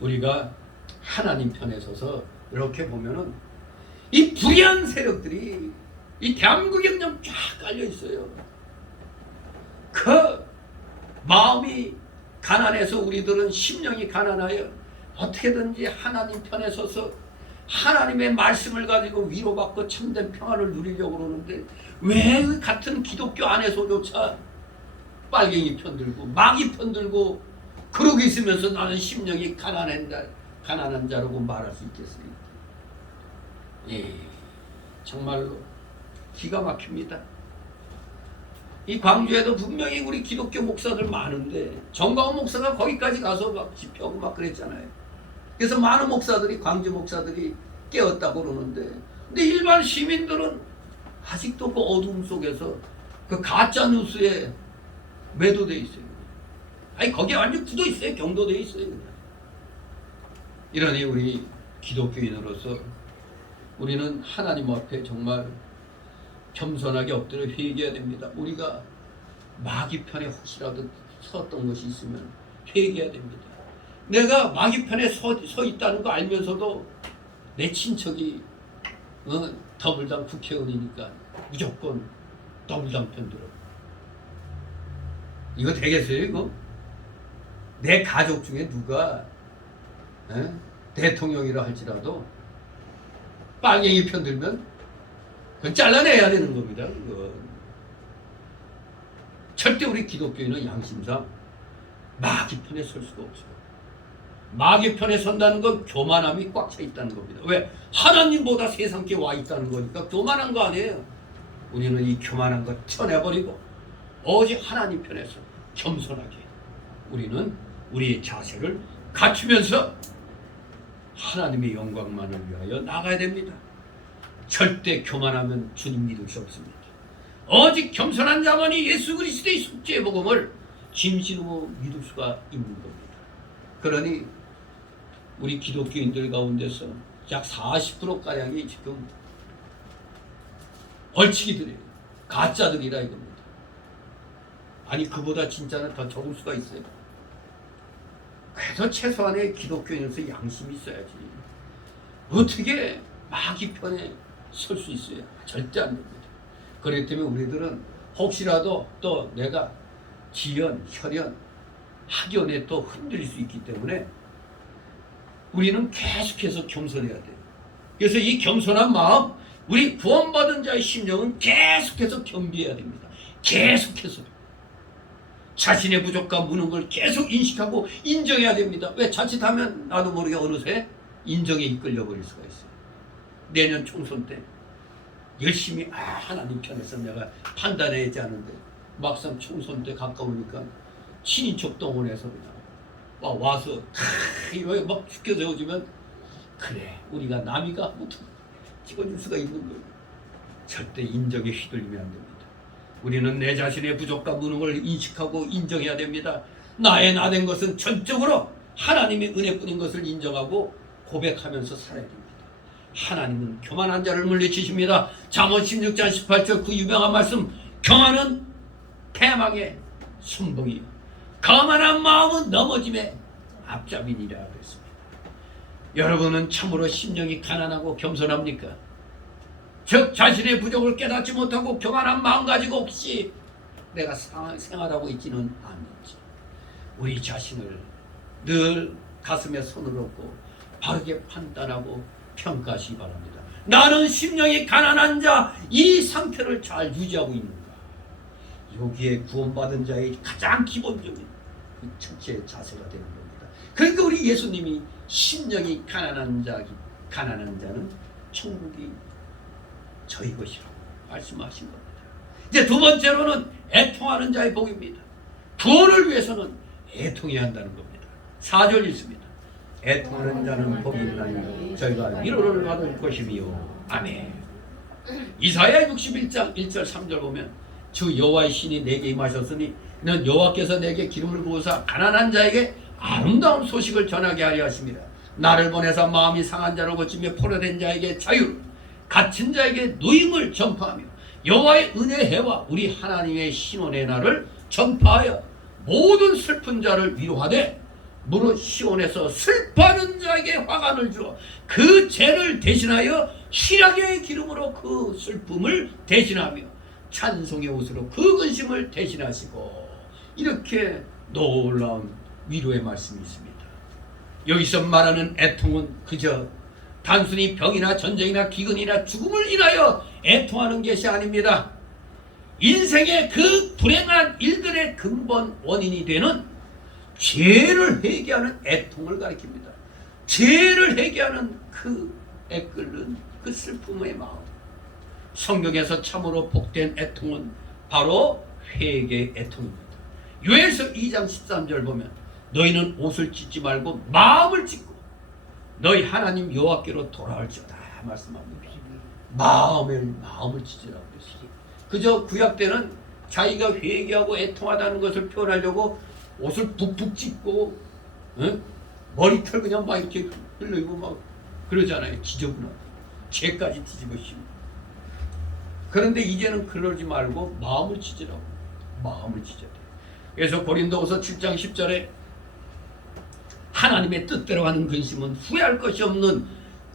우리가 하나님 편에 서서 이렇게 보면은 이 불의한 세력들이 이 대한민국에 그냥 쫙 깔려 있어요. 그 마음이 가난해서 우리들은 심령이 가난하여 어떻게든지 하나님 편에 서서 하나님의 말씀을 가지고 위로받고 참된 평안을 누리려고 그러는데 왜 그 같은 기독교 안에서조차 빨갱이 편들고 마귀 편들고 그러고 있으면서 나는 심령이 가난한 자라고 말할 수 있겠어요? 예, 정말로 기가 막힙니다. 이 광주에도 분명히 우리 기독교 목사들 많은데 정광훈 목사가 거기까지 가서 막 집회하고 막 그랬잖아요. 그래서 많은 목사들이 광주 목사들이 깨었다고 그러는데 근데 일반 시민들은 아직도 그 어둠 속에서 그 가짜 뉴스에 매도돼 있어요. 아니 거기에 완전 굳어 있어요. 경도돼 있어요. 그냥. 이러니 우리 기독교인으로서 우리는 하나님 앞에 정말 겸손하게 엎드려 회개해야 됩니다. 우리가 마귀 편에 혹시라도 섰던 것이 있으면 회개해야 됩니다. 내가 마귀 편에 서 있다는 거 알면서도 내 친척이 더불당 국회의원이니까 무조건 더불당 편 들어. 이거 되겠어요 이거? 내 가족 중에 누가 대통령이라 할지라도 빨갱이 편 들면 그건 잘라내야 되는 겁니다. 그건. 절대 우리 기독교인은 양심상 마귀 편에 설 수가 없어요. 마귀 편에 선다는 건 교만함이 꽉 차 있다는 겁니다. 왜? 하나님보다 세상께 와 있다는 거니까 교만한 거 아니에요. 우리는 이 교만한 거 쳐내버리고 오직 하나님 편에서 겸손하게 우리는 우리의 자세를 갖추면서 하나님의 영광만을 위하여 나가야 됩니다. 절대 교만하면 주님 믿을 수 없습니다. 오직 겸손한 자만이 예수 그리스도의 속죄의 복음을 진심으로 믿을 수가 있는 겁니다. 그러니 우리 기독교인들 가운데서 약 40%가량이 지금 얼치기들이에요. 가짜들이라 이겁니다. 아니 그보다 진짜는 더 적을 수가 있어요. 그래서 최소한의 기독교인으로서 양심이 있어야지. 어떻게 마귀 편에 설 수 있어요? 절대 안 됩니다. 그렇기 때문에 우리들은 혹시라도 또 내가 지연, 혈연, 학연에 또 흔들릴 수 있기 때문에 우리는 계속해서 겸손해야 돼요. 그래서 이 겸손한 마음, 우리 구원받은 자의 심령은 계속해서 겸비해야 됩니다. 계속해서. 자신의 부족과 무는 걸 계속 인식하고 인정해야 됩니다. 왜? 자칫하면 나도 모르게 어느새 인정에 이끌려 버릴 수가 있어요. 내년 총선 때 열심히 하나님 편에서 내가 판단해야지 하는데 막상 총선 때 가까우니까 친인척 동원해서 그냥 와서 이거 막 죽여 세워주면 그래 우리가 남이가 한번 찍어줄 수가 있는 거예요. 절대 인정에 휘둘리면 안 됩니다. 우리는 내 자신의 부족과 무능을 인식하고 인정해야 됩니다. 나의 나된 것은 전적으로 하나님의 은혜뿐인 것을 인정하고 고백하면서 살아야 됩니다. 하나님은 교만한 자를 물리치십니다. 잠언 16장 18절 그 유명한 말씀, 교만은 패망의 순봉이요 거만한 마음은 넘어짐의 앞잡이니라 그랬습니다. 여러분은 참으로 심령이 가난하고 겸손합니까? 즉 자신의 부족을 깨닫지 못하고 교만한 마음 가지고 혹시 내가 생활하고 있지는 않는지 우리 자신을 늘 가슴에 손을 얹고 바르게 판단하고 평가하시기 바랍니다. 나는 심령이 가난한 자 이 상태를 잘 유지하고 있는가? 여기에 구원받은 자의 가장 기본적인 그 첫째 자세가 되는 겁니다. 그러니까 우리 예수님이 심령이 가난한 자는 천국이 저희 것이라고 말씀하신 겁니다. 이제 두 번째로는 애통하는 자의 복입니다. 구원을 위해서는 애통해야 한다는 겁니다. 4절 있습니다. 애통하는 자는 복이 있나니 저희가 위로를 받을 것이며 아멘. 이사야 61장 1절 3절 보면 주 여호와의 신이 내게 임하셨으니 이는 여호와께서 내게 기름을 부으사 가난한 자에게 아름다운 소식을 전하게 하려 하십니다. 나를 보내사 마음이 상한 자를 고치며 포로된 자에게 자유 갇힌 자에게 노임을 전파하며 여호와의 은혜의 해와 우리 하나님의 신원의 날을 전파하여 모든 슬픈 자를 위로하되 무릇 시온에서 슬퍼하는 자에게 화관을 주어 그 죄를 대신하여 희락의 기름으로 그 슬픔을 대신하며 찬송의 옷으로 그 근심을 대신하시고, 이렇게 놀라운 위로의 말씀이 있습니다. 여기서 말하는 애통은 그저 단순히 병이나 전쟁이나 기근이나 죽음을 인하여 애통하는 것이 아닙니다. 인생의 그 불행한 일들의 근본 원인이 되는 죄를 회개하는 애통을 가리킵니다. 죄를 회개하는 그 애끓는 그 슬픔의 마음. 성경에서 참으로 복된 애통은 바로 회개의 애통입니다. 요엘서 2장 13절 보면 너희는 옷을 찢지 말고 마음을 찢고 너희 하나님 여호와께로 돌아올지어다 말씀합니다. 마음을 찢으라고 했어요. 그저 구약 때는 자기가 회개하고 애통하다는 것을 표현하려고 옷을 푹푹 찢고, 응? 머리털 그냥 막 이렇게 흘리고 막 그러잖아요. 지저분하고 죄까지 뒤집어 씌우고. 그런데 이제는 그러지 말고 마음을 찢으라고. 마음을 찢어야 돼. 그래서 고린도후서 7장 10절에 하나님의 뜻대로 하는 근심은 후회할 것이 없는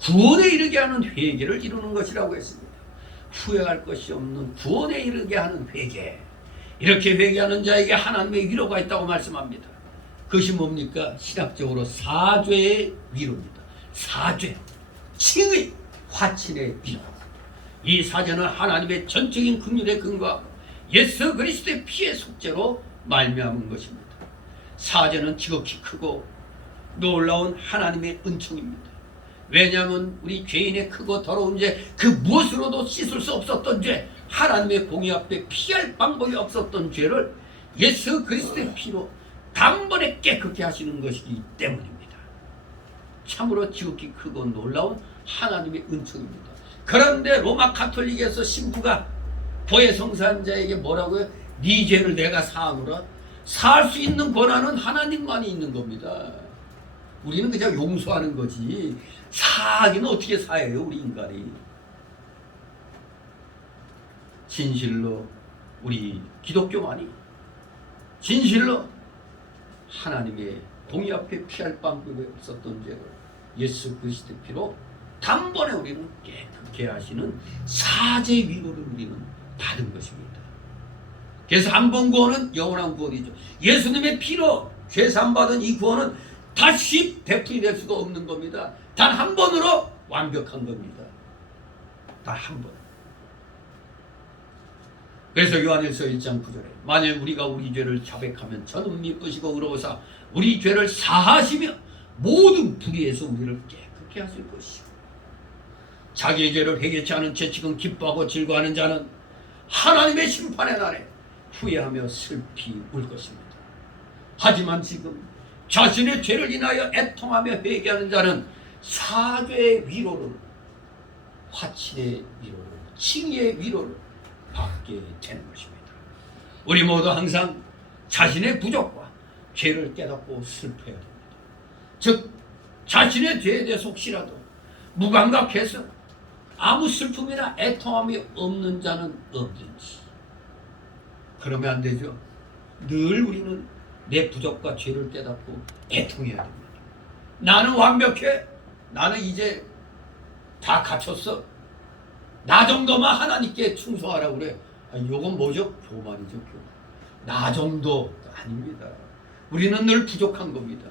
구원에 이르게 하는 회개를 이루는 것이라고 했습니다. 후회할 것이 없는 구원에 이르게 하는 회개. 이렇게 회개하는 자에게 하나님의 위로가 있다고 말씀합니다. 그것이 뭡니까? 신학적으로 사죄의 위로입니다. 사죄, 칭의, 화친의 위로. 이 사죄는 하나님의 전적인 긍휼에 근거하고 예수 그리스도의 피의 속죄로 말미암은 것입니다. 사죄는 지극히 크고 놀라운 하나님의 은총입니다. 왜냐하면 우리 죄인의 크고 더러운 죄, 그 무엇으로도 씻을 수 없었던 죄, 하나님의 공의 앞에 피할 방법이 없었던 죄를 예수 그리스도의 피로 단번에 깨끗게 하시는 것이기 때문입니다. 참으로 지극히 크고 놀라운 하나님의 은총입니다. 그런데 로마 가톨릭에서 신부가 보혜 성산자에게 뭐라고요? 네 죄를 내가 사하노라. 살 수 있는 권한은 하나님만이 있는 겁니다. 우리는 그냥 용서하는 거지 사하기는 어떻게 사해요 우리 인간이. 진실로 우리 기독교만이 진실로 하나님의 공의 앞에 피할 방법이 없었던 죄를 예수 그리스도의 피로 단번에 우리는 깨끗게 하시는 사죄 위로를 우리는 받은 것입니다. 그래서 한 번 구원은 영원한 구원이죠. 예수님의 피로 죄산 받은 이 구원은 다시 되풀이 될 수가 없는 겁니다. 단 한 번으로 완벽한 겁니다. 단 한 번. 그래서 요한일서 1장 9절에 만일 우리가 우리 죄를 자백하면 저는 미쁘시고 의로우사 우리 죄를 사하시며 모든 불의에서 우리를 깨끗게 하실 것이요 자기의 죄를 회개치 않은 채 지금 기뻐하고 즐거워하는 자는 하나님의 심판의 날에 후회하며 슬피 울 것입니다. 하지만 지금 자신의 죄를 인하여 애통하며 회개하는 자는 사죄의 위로를, 화친의 위로를, 칭의의 위로를 받게 되는 것입니다. 우리 모두 항상 자신의 부족과 죄를 깨닫고 슬퍼야 됩니다. 즉 자신의 죄에 대해서 혹시라도 무감각해서 아무 슬픔이나 애통함이 없는 자는 없는지. 그러면 안 되죠. 늘 우리는 내 부족과 죄를 깨닫고 애통해야 됩니다. 나는 완벽해. 나는 이제 다 갖췄어. 나 정도만 하나님께 충성하라고 그래. 이건 뭐죠? 교만이죠. 교만. 나 정도 아닙니다. 우리는 늘 부족한 겁니다.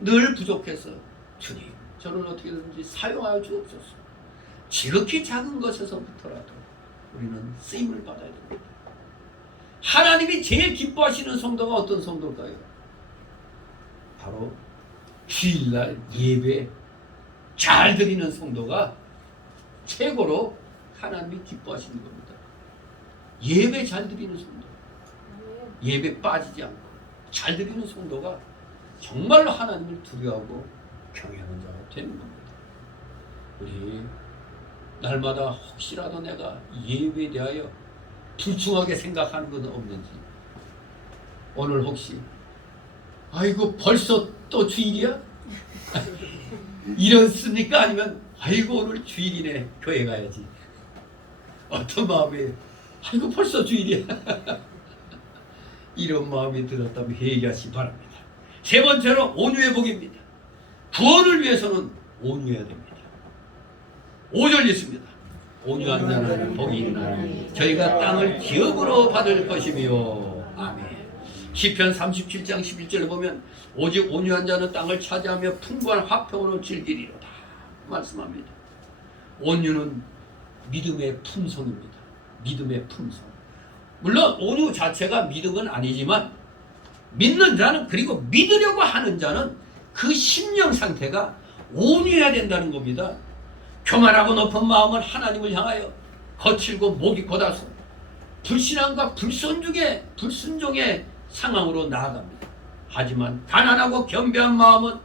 늘 부족해서 주님 저를 어떻게든지 사용하여 주옵소서. 지극히 작은 것에서부터라도 우리는 쓰임을 받아야 됩니다. 하나님이 제일 기뻐하시는 성도가 어떤 성도일까요? 바로 주일날 예배 잘 드리는 성도가 최고로 하나님이 기뻐하시는 겁니다. 예배 잘 드리는 성도, 예배 빠지지 않고 잘 드리는 성도가 정말로 하나님을 두려워하고 경외하는 자가 되는 겁니다. 우리 날마다 혹시라도 내가 예배에 대하여 불충하게 생각하는 건 없는지, 오늘 혹시 아이고 벌써 또 주일이야? 이렇습니까? 아니면 아이고 오늘 주일이네 교회 가야지. 어떤 마음에 아이고 벌써 주일이야. 이런 마음이 들었다면 회개하시 바랍니다. 세 번째로 온유의 복입니다. 구원을 위해서는 온유해야 됩니다. 5절 있습니다. 온유한 자는 복이 있나니 저희가 땅을 기업으로 받을 것이며. 아멘. 시편 37장 11절에 보면 오직 온유한 자는 땅을 차지하며 풍부한 화평으로 즐기리로다 말씀합니다. 온유는 믿음의 품성입니다. 믿음의 품성. 물론 온유 자체가 믿음은 아니지만 믿는 자는, 그리고 믿으려고 하는 자는 그 심령 상태가 온유해야 된다는 겁니다. 교만하고 높은 마음은 하나님을 향하여 거칠고 목이 곧아서 불신앙과 불순종의 상황으로 나아갑니다. 하지만 가난하고 겸비한 마음은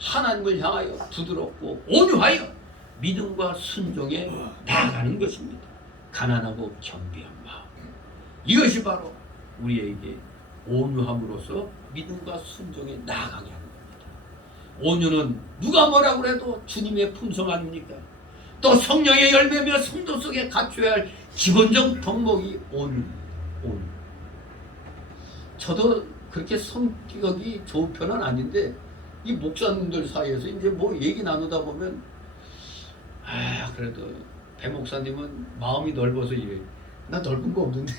하나님을 향하여 부드럽고 온유하여 믿음과 순종에 나아가는 것입니다. 가난하고 겸비한 마음, 이것이 바로 우리에게 온유함으로써 믿음과 순종에 나아가게 하는 겁니다. 온유는 누가 뭐라고 해도 주님의 품성 아닙니까? 또 성령의 열매며 성도 속에 갖춰야 할 기본적 덕목이 온유. 저도 그렇게 성격이 좋은 편은 아닌데 이 목사님들 사이에서 이제 뭐 얘기 나누다 보면 그래도 배 목사님은 마음이 넓어서 이래. 나 넓은 거 없는데.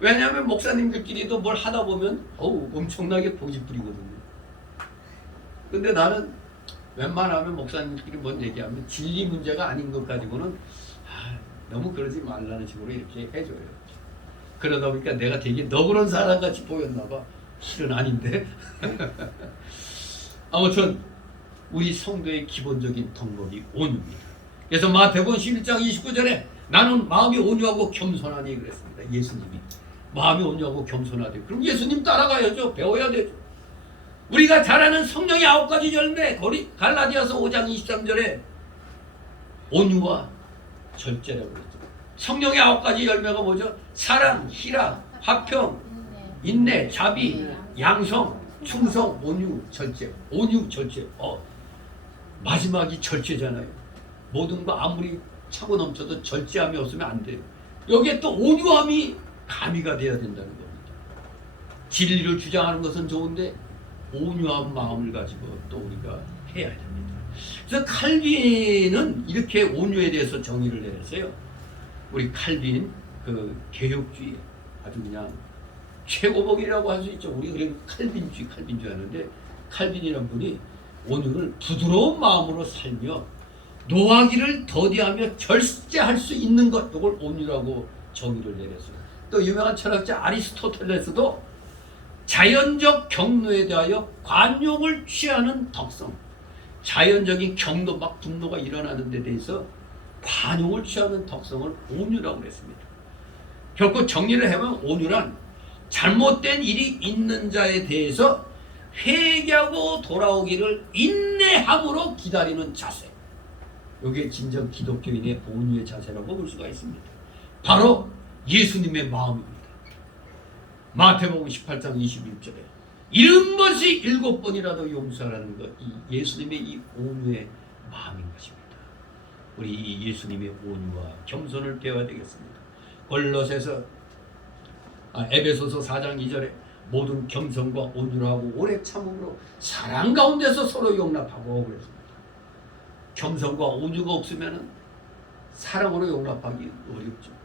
왜냐하면 목사님들끼리도 뭘 하다 보면 엄청나게 고집부리거든요. 근데 나는 웬만하면 목사님들끼리 뭔 얘기하면 진리 문제가 아닌 것 가지고는 너무 그러지 말라는 식으로 이렇게 해줘요. 그러다 보니까 내가 되게 너그러운 사람같이 보였나 봐. 실은 아닌데. 아무튼 우리 성도의 기본적인 덕목이 온유입니다. 그래서 마태복음 11장 29절에 나는 마음이 온유하고 겸손하니 그랬습니다. 예수님이 마음이 온유하고 겸손하대. 그럼 예수님 따라가야죠. 배워야 되죠. 우리가 잘 아는 성령의 9가지 열매, 갈라디아서 5장 23절에 온유와 절제라고 그랬죠. 성령의 9가지 열매가 뭐죠? 사랑, 희락, 화평, 인내, 자비, 양성, 충성, 온유, 절제. 온유, 절제. 마지막이 절제잖아요. 모든 거 아무리 차고 넘쳐도 절제함이 없으면 안 돼요. 여기에 또 온유함이 가미가 돼야 된다는 겁니다. 진리를 주장하는 것은 좋은데 온유한 마음을 가지고 또 우리가 해야 됩니다. 그래서 칼빈은 이렇게 온유에 대해서 정의를 내렸어요. 우리 칼빈 그 개혁주의 아주 그냥 최고봉이라고 할 수 있죠. 우리 그래 칼빈주의 하는데, 칼빈이라는 분이 온유를 부드러운 마음으로 살며 노하기를 더디하며 절제할 수 있는 것, 이걸 온유라고 정의를 내렸어요. 또 유명한 철학자 아리스토텔레스도 자연적 경로에 대하여 관용을 취하는 덕성, 자연적인 경로, 막 분노가 일어나는 데 대해서 관용을 취하는 덕성을 온유라고 그랬습니다. 결코 정리를 해보면 온유란 잘못된 일이 있는 자에 대해서 회개하고 돌아오기를 인내함으로 기다리는 자세, 이게 진정 기독교인의 온유의 자세라고 볼 수가 있습니다. 바로 예수님의 마음입니다. 마태복음 18장 21절에 이른 것이 7번이라도 용서하라는 것, 이 예수님의 이 온유의 마음인 것입니다. 우리 이 예수님의 온유와 겸손을 배워야 되겠습니다. 에베소서 4장 2절에 모든 겸손과 온유로 하고 오래 참음으로 사랑 가운데서 서로 용납하고 그랬습니다. 겸손과 온유가 없으면 사랑으로 용납하기 어렵죠.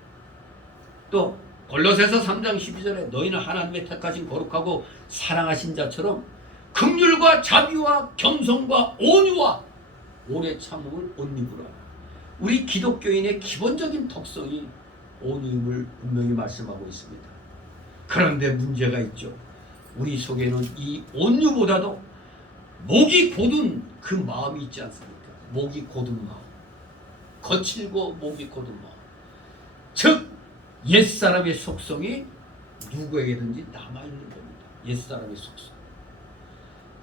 또 골로새서 3장 12절에 너희는 하나님의 택하신 거룩하고 사랑하신 자처럼 긍휼과 자비와 겸손과 온유와 오래 참음을 옷 입으라. 우리 기독교인의 기본적인 덕성이 온유임을 분명히 말씀하고 있습니다. 그런데 문제가 있죠. 우리 속에는 이 온유보다도 목이 곧은 그 마음이 있지 않습니까? 목이 곧은 마음, 거칠고 목이 곧은 마음, 즉 옛사람의 속성이 누구에게든지 남아있는 겁니다. 옛사람의 속성,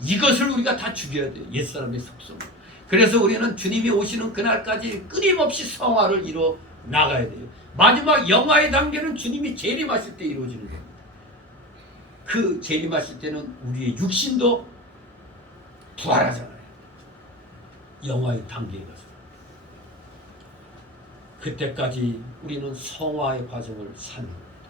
이것을 우리가 다 죽여야 돼요. 옛사람의 속성. 그래서 우리는 주님이 오시는 그날까지 끊임없이 성화를 이뤄 나가야 돼요. 마지막 영화의 단계는 주님이 재림하실 때 이루어지는 겁니다. 그 재림하실 때는 우리의 육신도 부활하잖아요. 영화의 단계에 가서. 그때까지 우리는 성화의 과정을 사는 겁니다.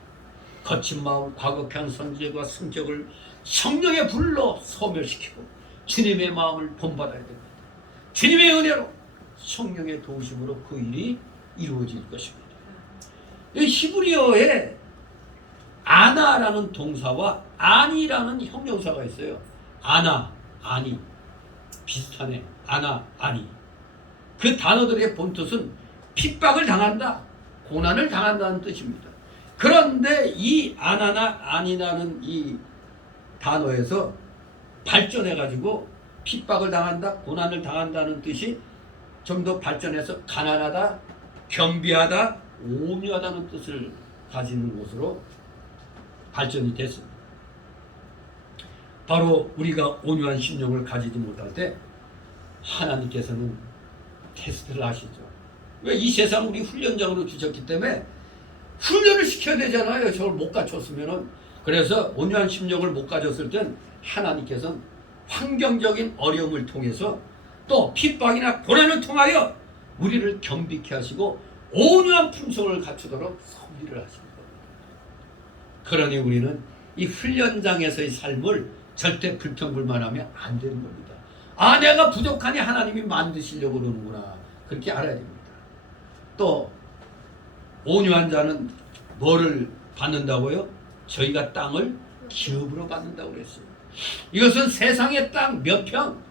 거친 마음, 과거형 선제과 성격을 성령의 불로 소멸시키고 주님의 마음을 본받아야 됩니다. 주님의 은혜로 성령의 도우심으로 그 일이 이루어질 것입니다. 이 히브리어에 아나라는 동사와 아니라는 형용사가 있어요. 아나, 아니 비슷하네. 아나, 아니. 그 단어들의 본뜻은 핍박을 당한다, 고난을 당한다는 뜻입니다. 그런데 이 아나나 아니라는 이 단어에서 발전해가지고 핍박을 당한다, 고난을 당한다는 뜻이 좀 더 발전해서 가난하다, 겸비하다, 온유하다는 뜻을 가지는 것으로 발전이 됐습니다. 바로 우리가 온유한 심령을 가지지 못할 때 하나님께서는 테스트를 하시죠. 왜? 이 세상 우리 훈련장으로 주셨기 때문에 훈련을 시켜야 되잖아요. 저걸 못 갖췄으면은. 그래서 온유한 심령을 못 가졌을 땐 하나님께서는 환경적인 어려움을 통해서 또 핍박이나 고난을 통하여 우리를 겸비케 하시고 온유한 품성을 갖추도록 섭리를 하시는 겁니다. 그러니 우리는 이 훈련장에서의 삶을 절대 불평불만하면 안 되는 겁니다. 아, 내가 부족하니 하나님이 만드시려고 그러는구나. 그렇게 알아야 됩니다. 또 온유한 자는 뭐를 받는다고요? 저희가 땅을 기업으로 받는다고 그랬어요. 이것은 세상의 땅 몇 평,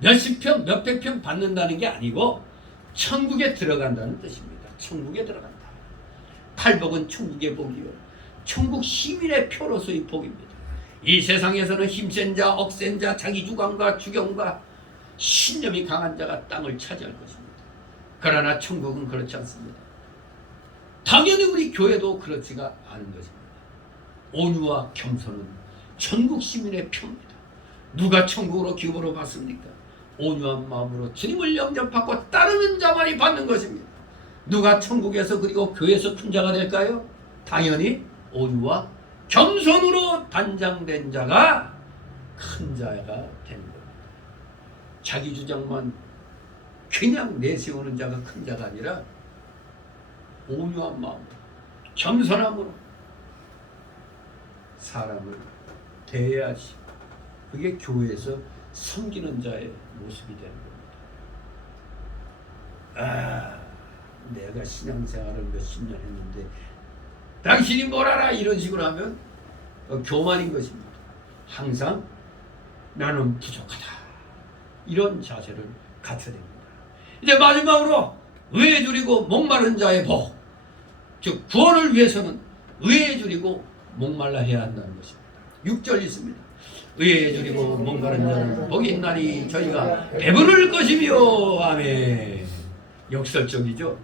몇십 평, 몇백 평 받는다는 게 아니고 천국에 들어간다는 뜻입니다. 천국에 들어간다. 팔복은 천국의 복이요, 천국 시민의 표로서의 복입니다. 이 세상에서는 힘센 자, 억센 자, 자기 주관과 주경과 신념이 강한 자가 땅을 차지할 것입니다. 그러나 천국은 그렇지 않습니다. 당연히 우리 교회도 그렇지가 않은 것입니다. 온유와 겸손은 천국 시민의 표입니다. 누가 천국으로 기업으로 받습니까? 온유한 마음으로 주님을 영접하고 따르는 자만이 받는 것입니다. 누가 천국에서 그리고 교회에서 큰 자가 될까요? 당연히 온유와 겸손으로 단장된 자가 큰 자가 되는 겁니다. 자기 주장만 그냥 내세우는 자가 큰 자가 아니라 온유한 마음, 겸손함으로 사람을 대해야지. 그게 교회에서 섬기는 자의 모습이 되는 겁니다. 아, 내가 신앙생활을 몇십 년 했는데 당신이 뭘 알아? 이런 식으로 하면 교만인 것입니다. 항상 나는 부족하다, 이런 자세를 갖춰야 됩니다. 이제 마지막으로 의에 줄이고 목마른 자의 복, 즉 구원을 위해서는 의에 줄이고 목말라 해야 한다는 것입니다. 6절 있습니다. 의에 줄이고 목마른 자는 복이 있나니 저희가 배부를 것이며. 아멘. 역설적이죠.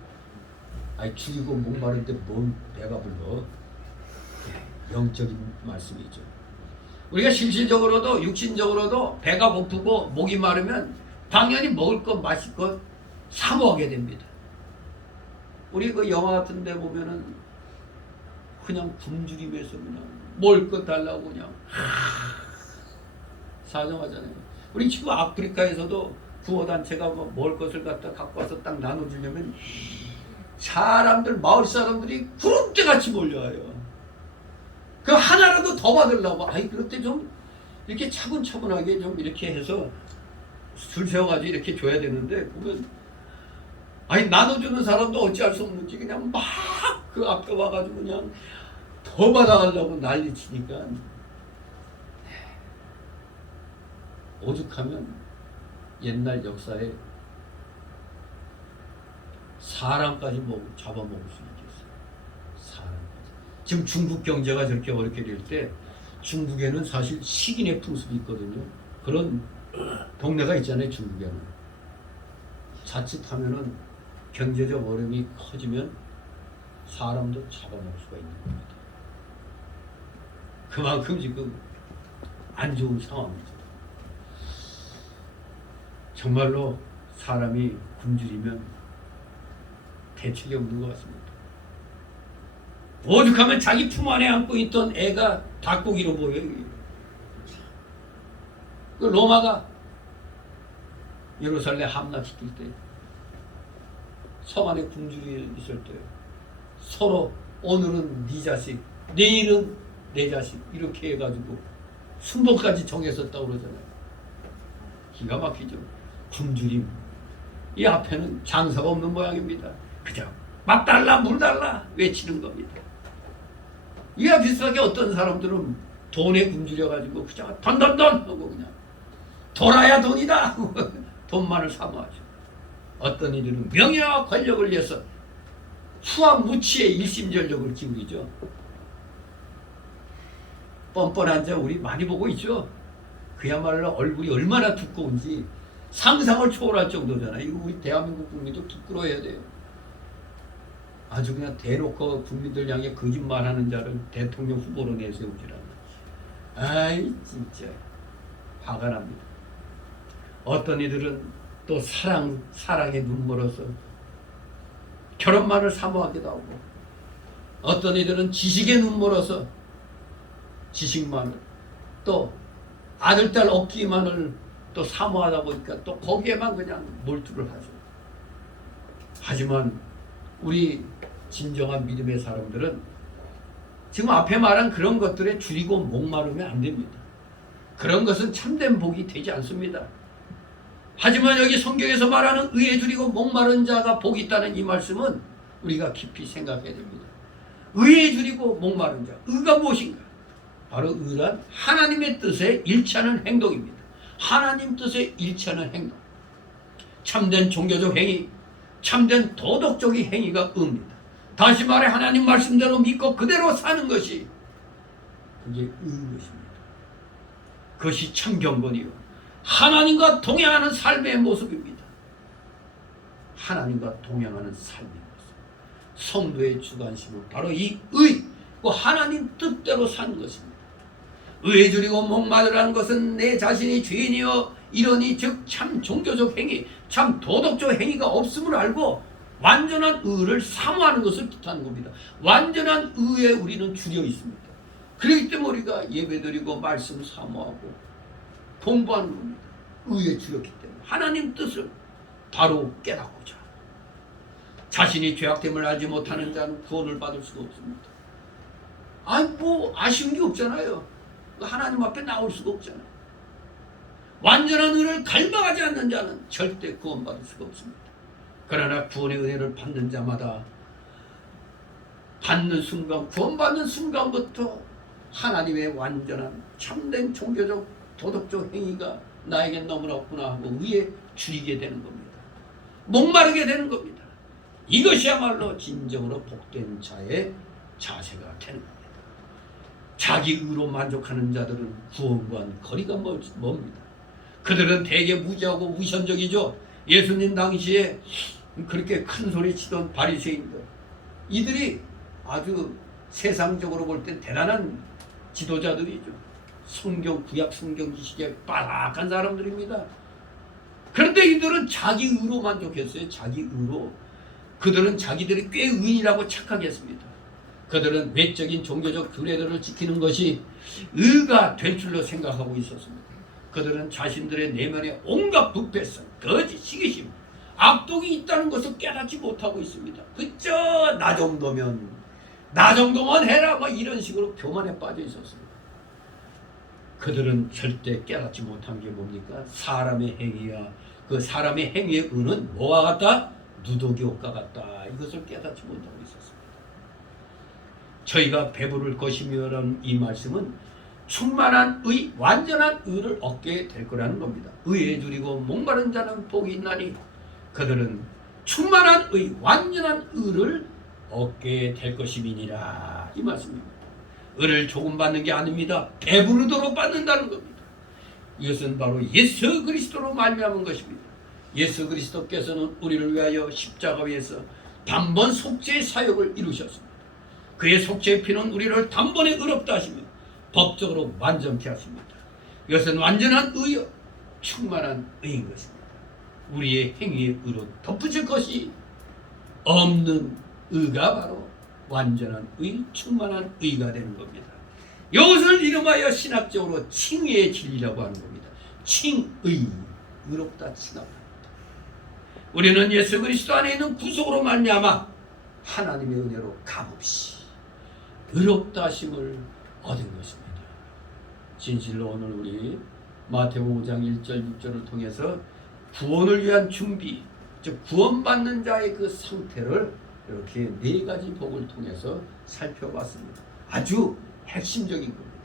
아니, 줄이고 목마른데 뭔 배가 불러? 영적인 말씀이죠. 우리가 실질적으로도 육신적으로도 배가 고프고 목이 마르면 당연히 먹을 것, 마실 것 사모하게 됩니다. 우리 그 영화 같은 데 보면은 그냥 굶주리면서 그냥 먹을 것 달라고 그냥 사정하잖아요. 우리 지금 아프리카에서도 구호단체가 뭐 먹을 것을 갖다 갖고 와서 딱 나눠주려면 사람들, 마을 사람들이 구름대같이 몰려와요. 그 하나라도 더 받으려고. 아이, 그럴 때 좀 이렇게 차분차분하게 좀 이렇게 해서 줄 세워가지고 이렇게 줘야 되는데, 보면 아니, 나눠주는 사람도 어찌할 수 없는지 그냥 막 그 앞에 와가지고 그냥 더 받아가려고 난리치니까 오죽하면 옛날 역사에 사람까지 잡아먹을 수 있겠어요. 사람까지. 지금 중국 경제가 저렇게 어렵게 될 때 중국에는 사실 식인의 풍습이 있거든요. 그런 동네가 있잖아요. 중국에는 자칫하면은 경제적 어려움이 커지면 사람도 잡아먹을 수가 있는 겁니다. 그만큼 지금 안 좋은 상황이죠. 정말로 사람이 굶주리면 대책이 없는 것 같습니다. 오죽하면 자기 품 안에 안고 있던 애가 닭고기로 보여요. 그 로마가 예루살렘 함락시킬 때 성 안에 굶주려 있을 때 서로 오늘은 네 자식, 내일은 내 자식 이렇게 해가지고 순번까지 정했었다고 그러잖아요. 기가 막히죠. 굶주림. 이 앞에는 장사가 없는 모양입니다. 그저 밥 달라 물 달라 외치는 겁니다. 이와 비슷하게 어떤 사람들은 돈에 굶주려가지고 그저 돈 하고 그냥 돌아야 돈이다 돈만을 사모하죠. 어떤 이들은 명예와 권력을 위해서 후한무치의 일심전력을 기울이죠. 뻔뻔한 자 우리 많이 보고 있죠. 그야말로 얼굴이 얼마나 두꺼운지 상상을 초월할 정도잖아요. 이거 우리 대한민국 국민도 부끄러워해야 돼요. 아주 그냥 대놓고 국민들 향해 거짓말하는 자를 대통령 후보로 내세우지라는. 아이 진짜 화가 납니다. 어떤 이들은 또 사랑에 눈멀어서 결혼만을 사모하기도 하고, 어떤 이들은 지식에 눈멀어서 지식만을, 또 아들 딸 얻기만을 또 사모하다 보니까 또 거기에만 그냥 몰두를 하죠. 하지만 우리 진정한 믿음의 사람들은 지금 앞에 말한 그런 것들에 줄이고 목마르면 안 됩니다. 그런 것은 참된 복이 되지 않습니다. 하지만 여기 성경에서 말하는 의에 줄이고 목마른 자가 복이 있다는 이 말씀은 우리가 깊이 생각해야 됩니다. 의에 줄이고 목마른 자, 의가 무엇인가? 바로 의란 하나님의 뜻에 일치하는 행동입니다. 하나님 뜻에 일치하는 행동. 참된 종교적 행위, 참된 도덕적인 행위가 의입니다. 다시 말해 하나님 말씀대로 믿고 그대로 사는 것이 그게 의인 것입니다. 그것이 참 경건이요 하나님과 동행하는 삶의 모습입니다. 하나님과 동행하는 삶의 모습. 성도의 주관심은 바로 이 의, 그 하나님 뜻대로 사는 것입니다. 의에 줄이고 목마르라는 것은 내 자신이 죄인이여 이러니 즉 참 종교적 행위, 참 도덕적 행위가 없음을 알고 완전한 의를 사모하는 것을 뜻하는 겁니다. 완전한 의에 우리는 줄여 있습니다. 그렇기 때문에 우리가 예배드리고 말씀 사모하고 공부하는 겁니다. 의에 줄였기 때문에 하나님 뜻을 바로 깨닫고자. 자신이 죄악됨을 알지 못하는 자는 구원을 받을 수가 없습니다. 아니 뭐 아쉬운 게 없잖아요. 하나님 앞에 나올 수가 없잖아요. 완전한 의를 갈망하지 않는 자는 절대 구원받을 수가 없습니다. 그러나 구원의 은혜를 받는 자마다 받는 순간, 구원받는 순간부터 하나님의 완전한 참된 종교적 도덕적 행위가 나에게 너무나 없구나 하고 의에 줄이게 되는 겁니다. 목마르게 되는 겁니다. 이것이야말로 진정으로 복된 자의 자세가 되는 겁니다. 자기 의로 만족하는 자들은 구원과는 거리가 멉니다. 그들은 대개 무지하고 무선적이죠. 예수님 당시에 그렇게 큰 소리 치던 바리새인들, 이들이 아주 세상적으로 볼 땐 대단한 지도자들이죠. 구약 성경 지식에 빠삭한 사람들입니다. 그런데 이들은 자기 의로 만족했어요. 자기 의로. 그들은 자기들이 꽤 의인이라고 착각했습니다. 그들은 외적인 종교적 규례들을 지키는 것이 의가 될 줄로 생각하고 있었습니다. 그들은 자신들의 내면에 온갖 부패성, 거짓, 시기심, 악독이 있다는 것을 깨닫지 못하고 있습니다. 그저 나 정도면 해라 뭐 이런 식으로 교만에 빠져 있었습니다. 그들은 절대 깨닫지 못한 게 뭡니까? 사람의 행위야. 그 사람의 행위의 의는 뭐와 같다? 누더기 옷과 같다. 이것을 깨닫지 못하고 있었습니다. 저희가 배부를 것이며라는 이 말씀은 충만한 의, 완전한 의를 얻게 될 거라는 겁니다. 의에 줄이고 목마른 자는 복이 있나니 그들은 충만한 의, 완전한 의를 얻게 될 것임이니라. 이 말씀입니다. 의를 조금 받는 게 아닙니다. 배부르도록 받는다는 겁니다. 이것은 바로 예수 그리스도로 말미암은 것입니다. 예수 그리스도께서는 우리를 위하여 십자가 위에서 단번 속죄의 사역을 이루셨습니다. 그의 속죄의 피는 우리를 단번에 의롭다 하시며 법적으로 완전케 하십니다. 이것은 완전한 의요 충만한 의인 것입니다. 우리의 행위의 의로 덧붙일 것이 없는 의가 바로 완전한 의, 충만한 의가 되는 겁니다. 이것을 이름하여 신학적으로 칭의의 진리라고 하는 겁니다. 칭의, 의롭다 칭합니다. 우리는 예수 그리스도 안에 있는 구속으로 말미암아 하나님의 은혜로 값없이 의롭다 하심을 얻은 것입니다. 진실로 오늘 우리 마태복음 5장 1절 6절을 통해서 구원을 위한 준비, 즉 구원받는 자의 그 상태를 이렇게 네 가지 복을 통해서 살펴봤습니다. 아주 핵심적인 겁니다.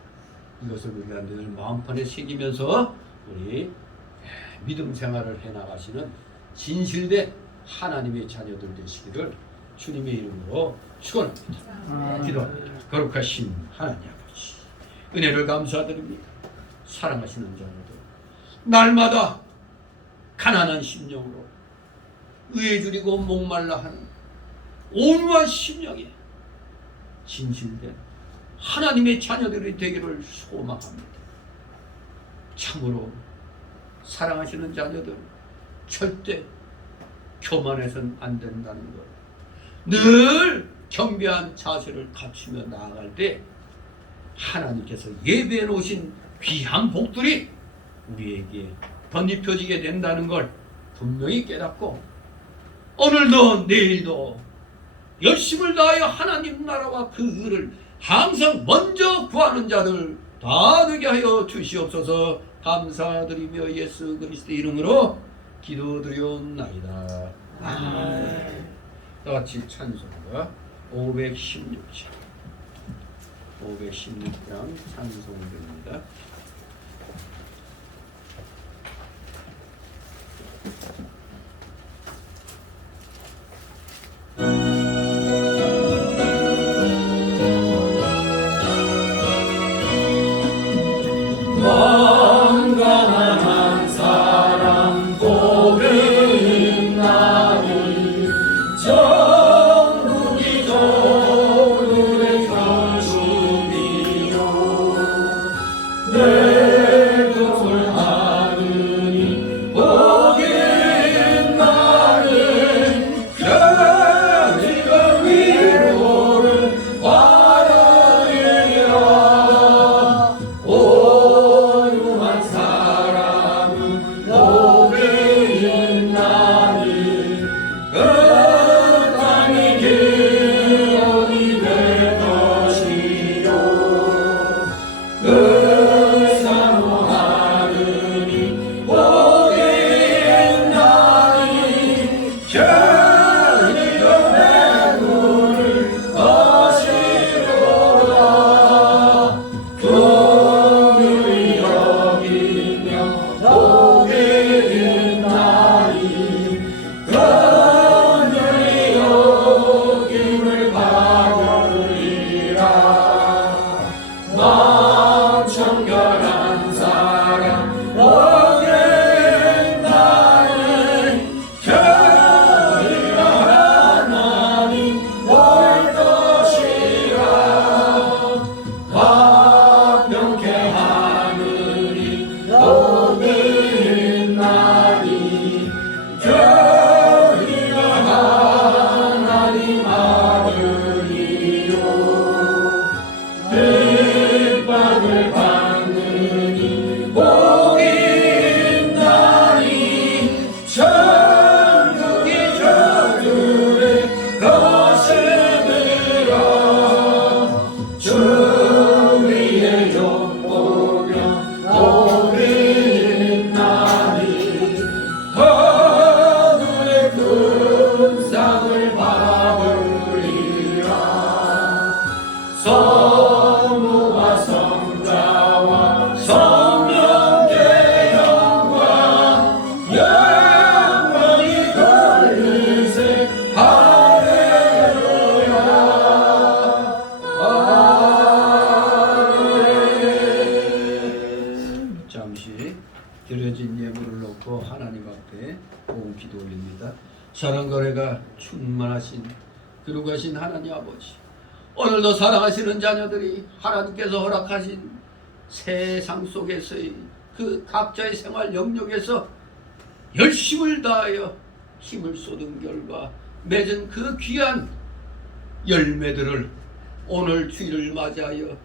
이것을 우리가 늘 마음판에 새기면서 우리 믿음 생활을 해나가시는 진실된 하나님의 자녀들 되시기를 주님의 이름으로 축원합니다. 기도합니다. 거룩하신 하나님 아버지, 은혜를 감사드립니다. 사랑하시는 자녀들, 날마다 가난한 심령으로 의에 줄이고 목말라 하는 온유한 심령에 진실된 하나님의 자녀들이 되기를 소망합니다. 참으로 사랑하시는 자녀들 절대 교만해서는 안 된다는 것, 늘 경배한 자세를 갖추며 나아갈 때 하나님께서 예배해 놓으신 귀한 복들이 우리에게 덧입혀지게 된다는 걸 분명히 깨닫고, 오늘도 내일도 열심을 다하여 하나님 나라와 그 의를 항상 먼저 구하는 자들 다 되게 하여 주시옵소서. 감사드리며 예수 그리스도의 이름으로 기도드리옵나이다. 아멘. 다같이 찬송가 516장 찬송드립니다. 완강한 사랑 복음 나니 전국이 저들의 결심이요 내 것을 하느니 복음 나는 결의가 위로를 바라리라. 오유한 사랑은 복음 나니 그 땅이 기업이 될 것이요 그 사모하느니 복음 나니 결의가 배부를 것이로다. 긍휼히 여기며 복음 나니 긍휼히 여김을 받으리라. 마음 청결한 사랑 복음 나니 결의가 하나님 올 것이라. 화평케 하느니 복음 나니 결의가 하나님 아들이요 핍박을 받느니 복음 나니 천국이 저들의 것이니라. 주 위에 욕보며 복음 나니 하늘의 큰 상을 받으리라. 성부와 성자와 성령의 영광 영광이 걸리세. 할렐루야. 아멘. 잠시 드려진 예물을 놓고 하나님 앞에 온 기도 올립니다. 사랑과 은혜가 충만하신 그러하신 하나님 아버지, 오늘도 사랑하시는 자녀들이 하나님께서 허락하신 세상 속에서의 그 각자의 생활 영역에서 열심을 다하여 힘을 쏟은 결과 맺은 그 귀한 열매들을 오늘 주일을 맞이하여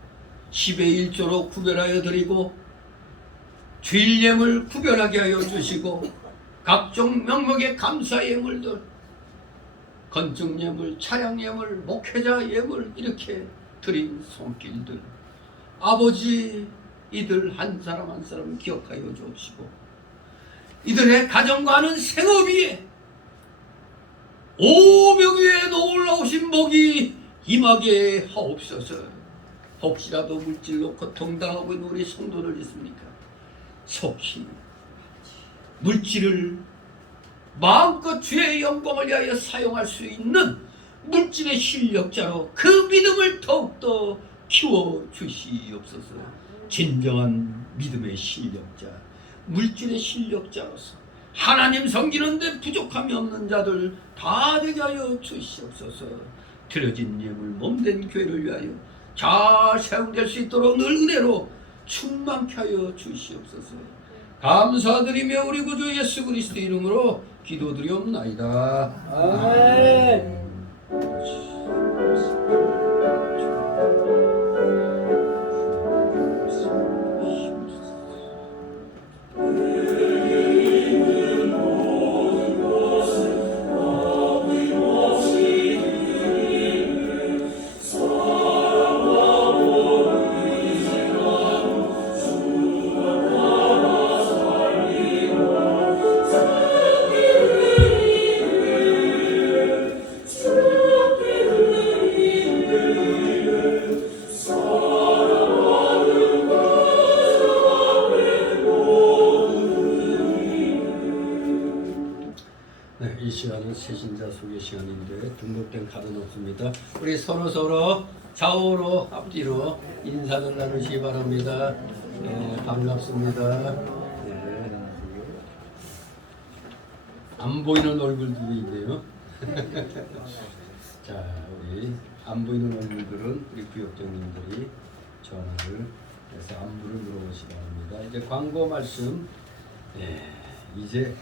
10의 1조로 구별하여 드리고 주일 예물 구별하게 하여 주시고 각종 명목의 감사 예물들, 건축 예물, 차량 예물, 목회자 예물 이렇게 드린 손길들 아버지 이들 한 사람 한 사람 기억하여 주시고 이들의 가정과 하는 생업 위에 오병 위에 놀라우신 복이 임하게 하옵소서. 혹시라도 물질로 고통당하고 있는 우리 성도들 있습니까? 속히 물질을 마음껏 주의 영광을 위하여 사용할 수 있는 물질의 실력자로 그 믿음을 더욱더 키워주시옵소서. 진정한 믿음의 실력자, 물질의 실력자로서 하나님 섬기는데 부족함이 없는 자들 다 되게 하여 주시옵소서. 드려진 예물 몸된 교회를 위하여 잘 사용될 수 있도록 늘 은혜로 충만케 하여 주시옵소서. 감사드리며 우리 구주 예수 그리스도 이름으로 기도드리옵나이다. 아멘. 이 시간은 새신자 소개 시간인데 등록된 카드는 없습니다. 우리 서로 좌우로 앞뒤로 인사를 나누시기 바랍니다. 네, 반갑습니다. 네. 안 보이는 얼굴들이 있네요. 자, 우리 안 보이는 얼굴들은 우리 구역장님들이 전화를 해서 안부를 물어보시기 바랍니다. 이제 광고 말씀. 네, 이제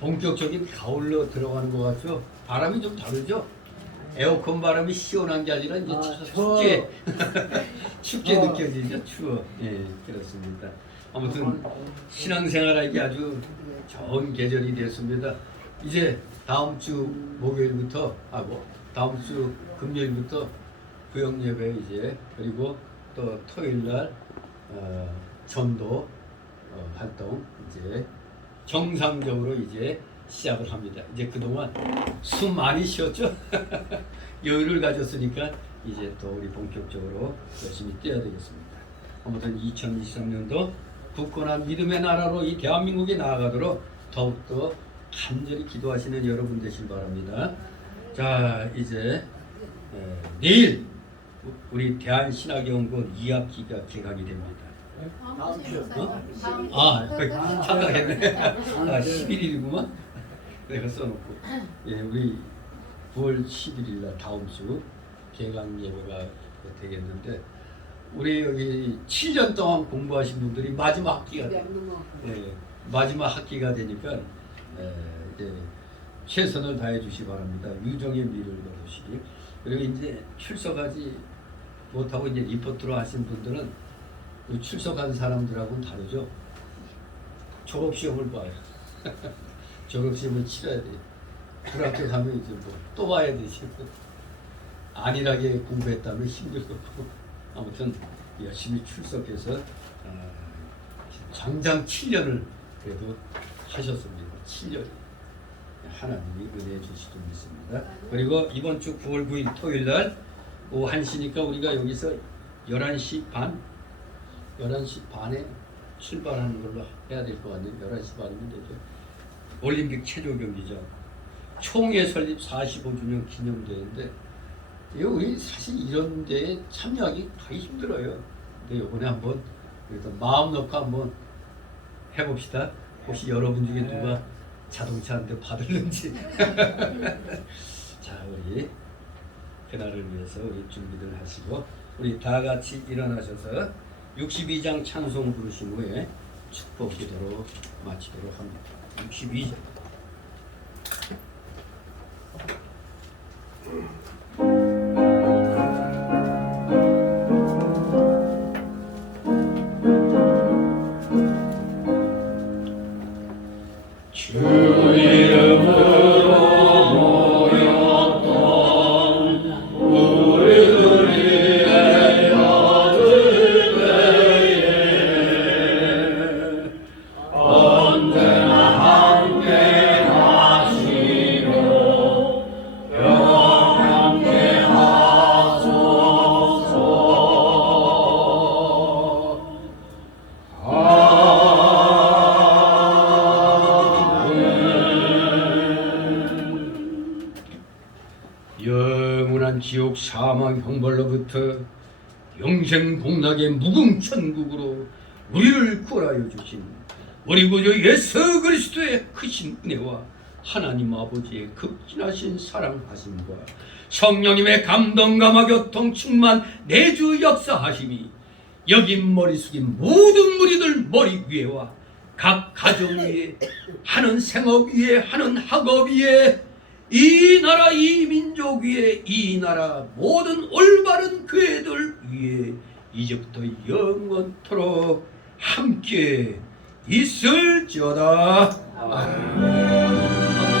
본격적인 가을로 들어가는 것 같죠? 바람이 좀 다르죠? 에어컨 바람이 시원한 게 아니라 이제 춥게 춥게 느껴지죠? 추워. 예, 그렇습니다. 아무튼 신앙생활하기 아주 좋은 계절이 됐습니다. 이제 다음 주 목요일부터 하고 다음 주 금요일부터 구역 예배 이제 그리고 또 토요일 날 전도 활동 이제 정상적으로 이제 시작을 합니다. 이제 그동안 숨 많이 쉬었죠? 여유를 가졌으니까 이제 또 우리 본격적으로 열심히 뛰어야 되겠습니다. 아무튼 2023년도 굳건한 믿음의 나라로 이 대한민국이 나아가도록 더욱더 간절히 기도하시는 여러분 되시길 바랍니다. 자, 이제 내일 우리 대한신학연구원 2학기가 개강이 됩니다. 다음 주. 착각했네. 11일이구만. 내가 써놓고. 예, 우리 9월 11일 날 다음 주 개강 예배가 되겠는데 우리 여기 7년 동안 공부하신 분들이 마지막 학기가 마지막 학기가 되니까 이제 최선을 다해 주시 바랍니다. 유정의 미를 거두시기. 그리고 이제 출석하지 못하고 이제 리포트로 하신 분들은 출석한 사람들하고는 다르죠. 졸업시험을 봐요. 졸업시험을 치러야 돼. 불합격 하면 이제 뭐 또 와야 되지. 안일하게 공부했다면 힘들고 아무튼 열심히 출석해서 장장 7년을 그래도 하셨습니다. 7년. 하나님이 은혜해 주실 줄 믿습니다. 그리고 이번 주 9월 9일 토요일 날 오후 1시니까 우리가 여기서 11시 반에 출발하는 걸로 해야 될 것 같네요. 11시 반이면 되죠. 올림픽 체조 경기장 총회 설립 45주년 기념대회인데 우리 사실 이런 데에 참여하기 가기 힘들어요. 근데 이번에 한번 그래도 마음 놓고 한번 해봅시다. 혹시 여러분 중에 누가 자동차 한 대 받을는지. 자, 우리 그날을 위해서 우리 준비를 하시고 우리 다 같이 일어나셔서 62장 찬송 부르신 후에 축복 기도로 마치도록 합니다. 62장. 주 이름으로 모였던 우리들이 영원한 지옥 사망 형벌로부터 영생 복락의 무궁천국으로 우리를 구하여 주신 우리 구주 예수 그리스도의 크신 은혜와 하나님 아버지의 극진하신 사랑하심과 성령님의 감동 감화 교통 충만 내주 역사하심이 여긴 머리 숙인 모든 무리들 머리 위에와 각 가정 위에 하는 생업 위에 하는 학업 위에 이 나라 이 민족 위에 이 나라 모든 올바른 교회들 위에 이제부터 영원토록 함께 있을지어다. 아멘.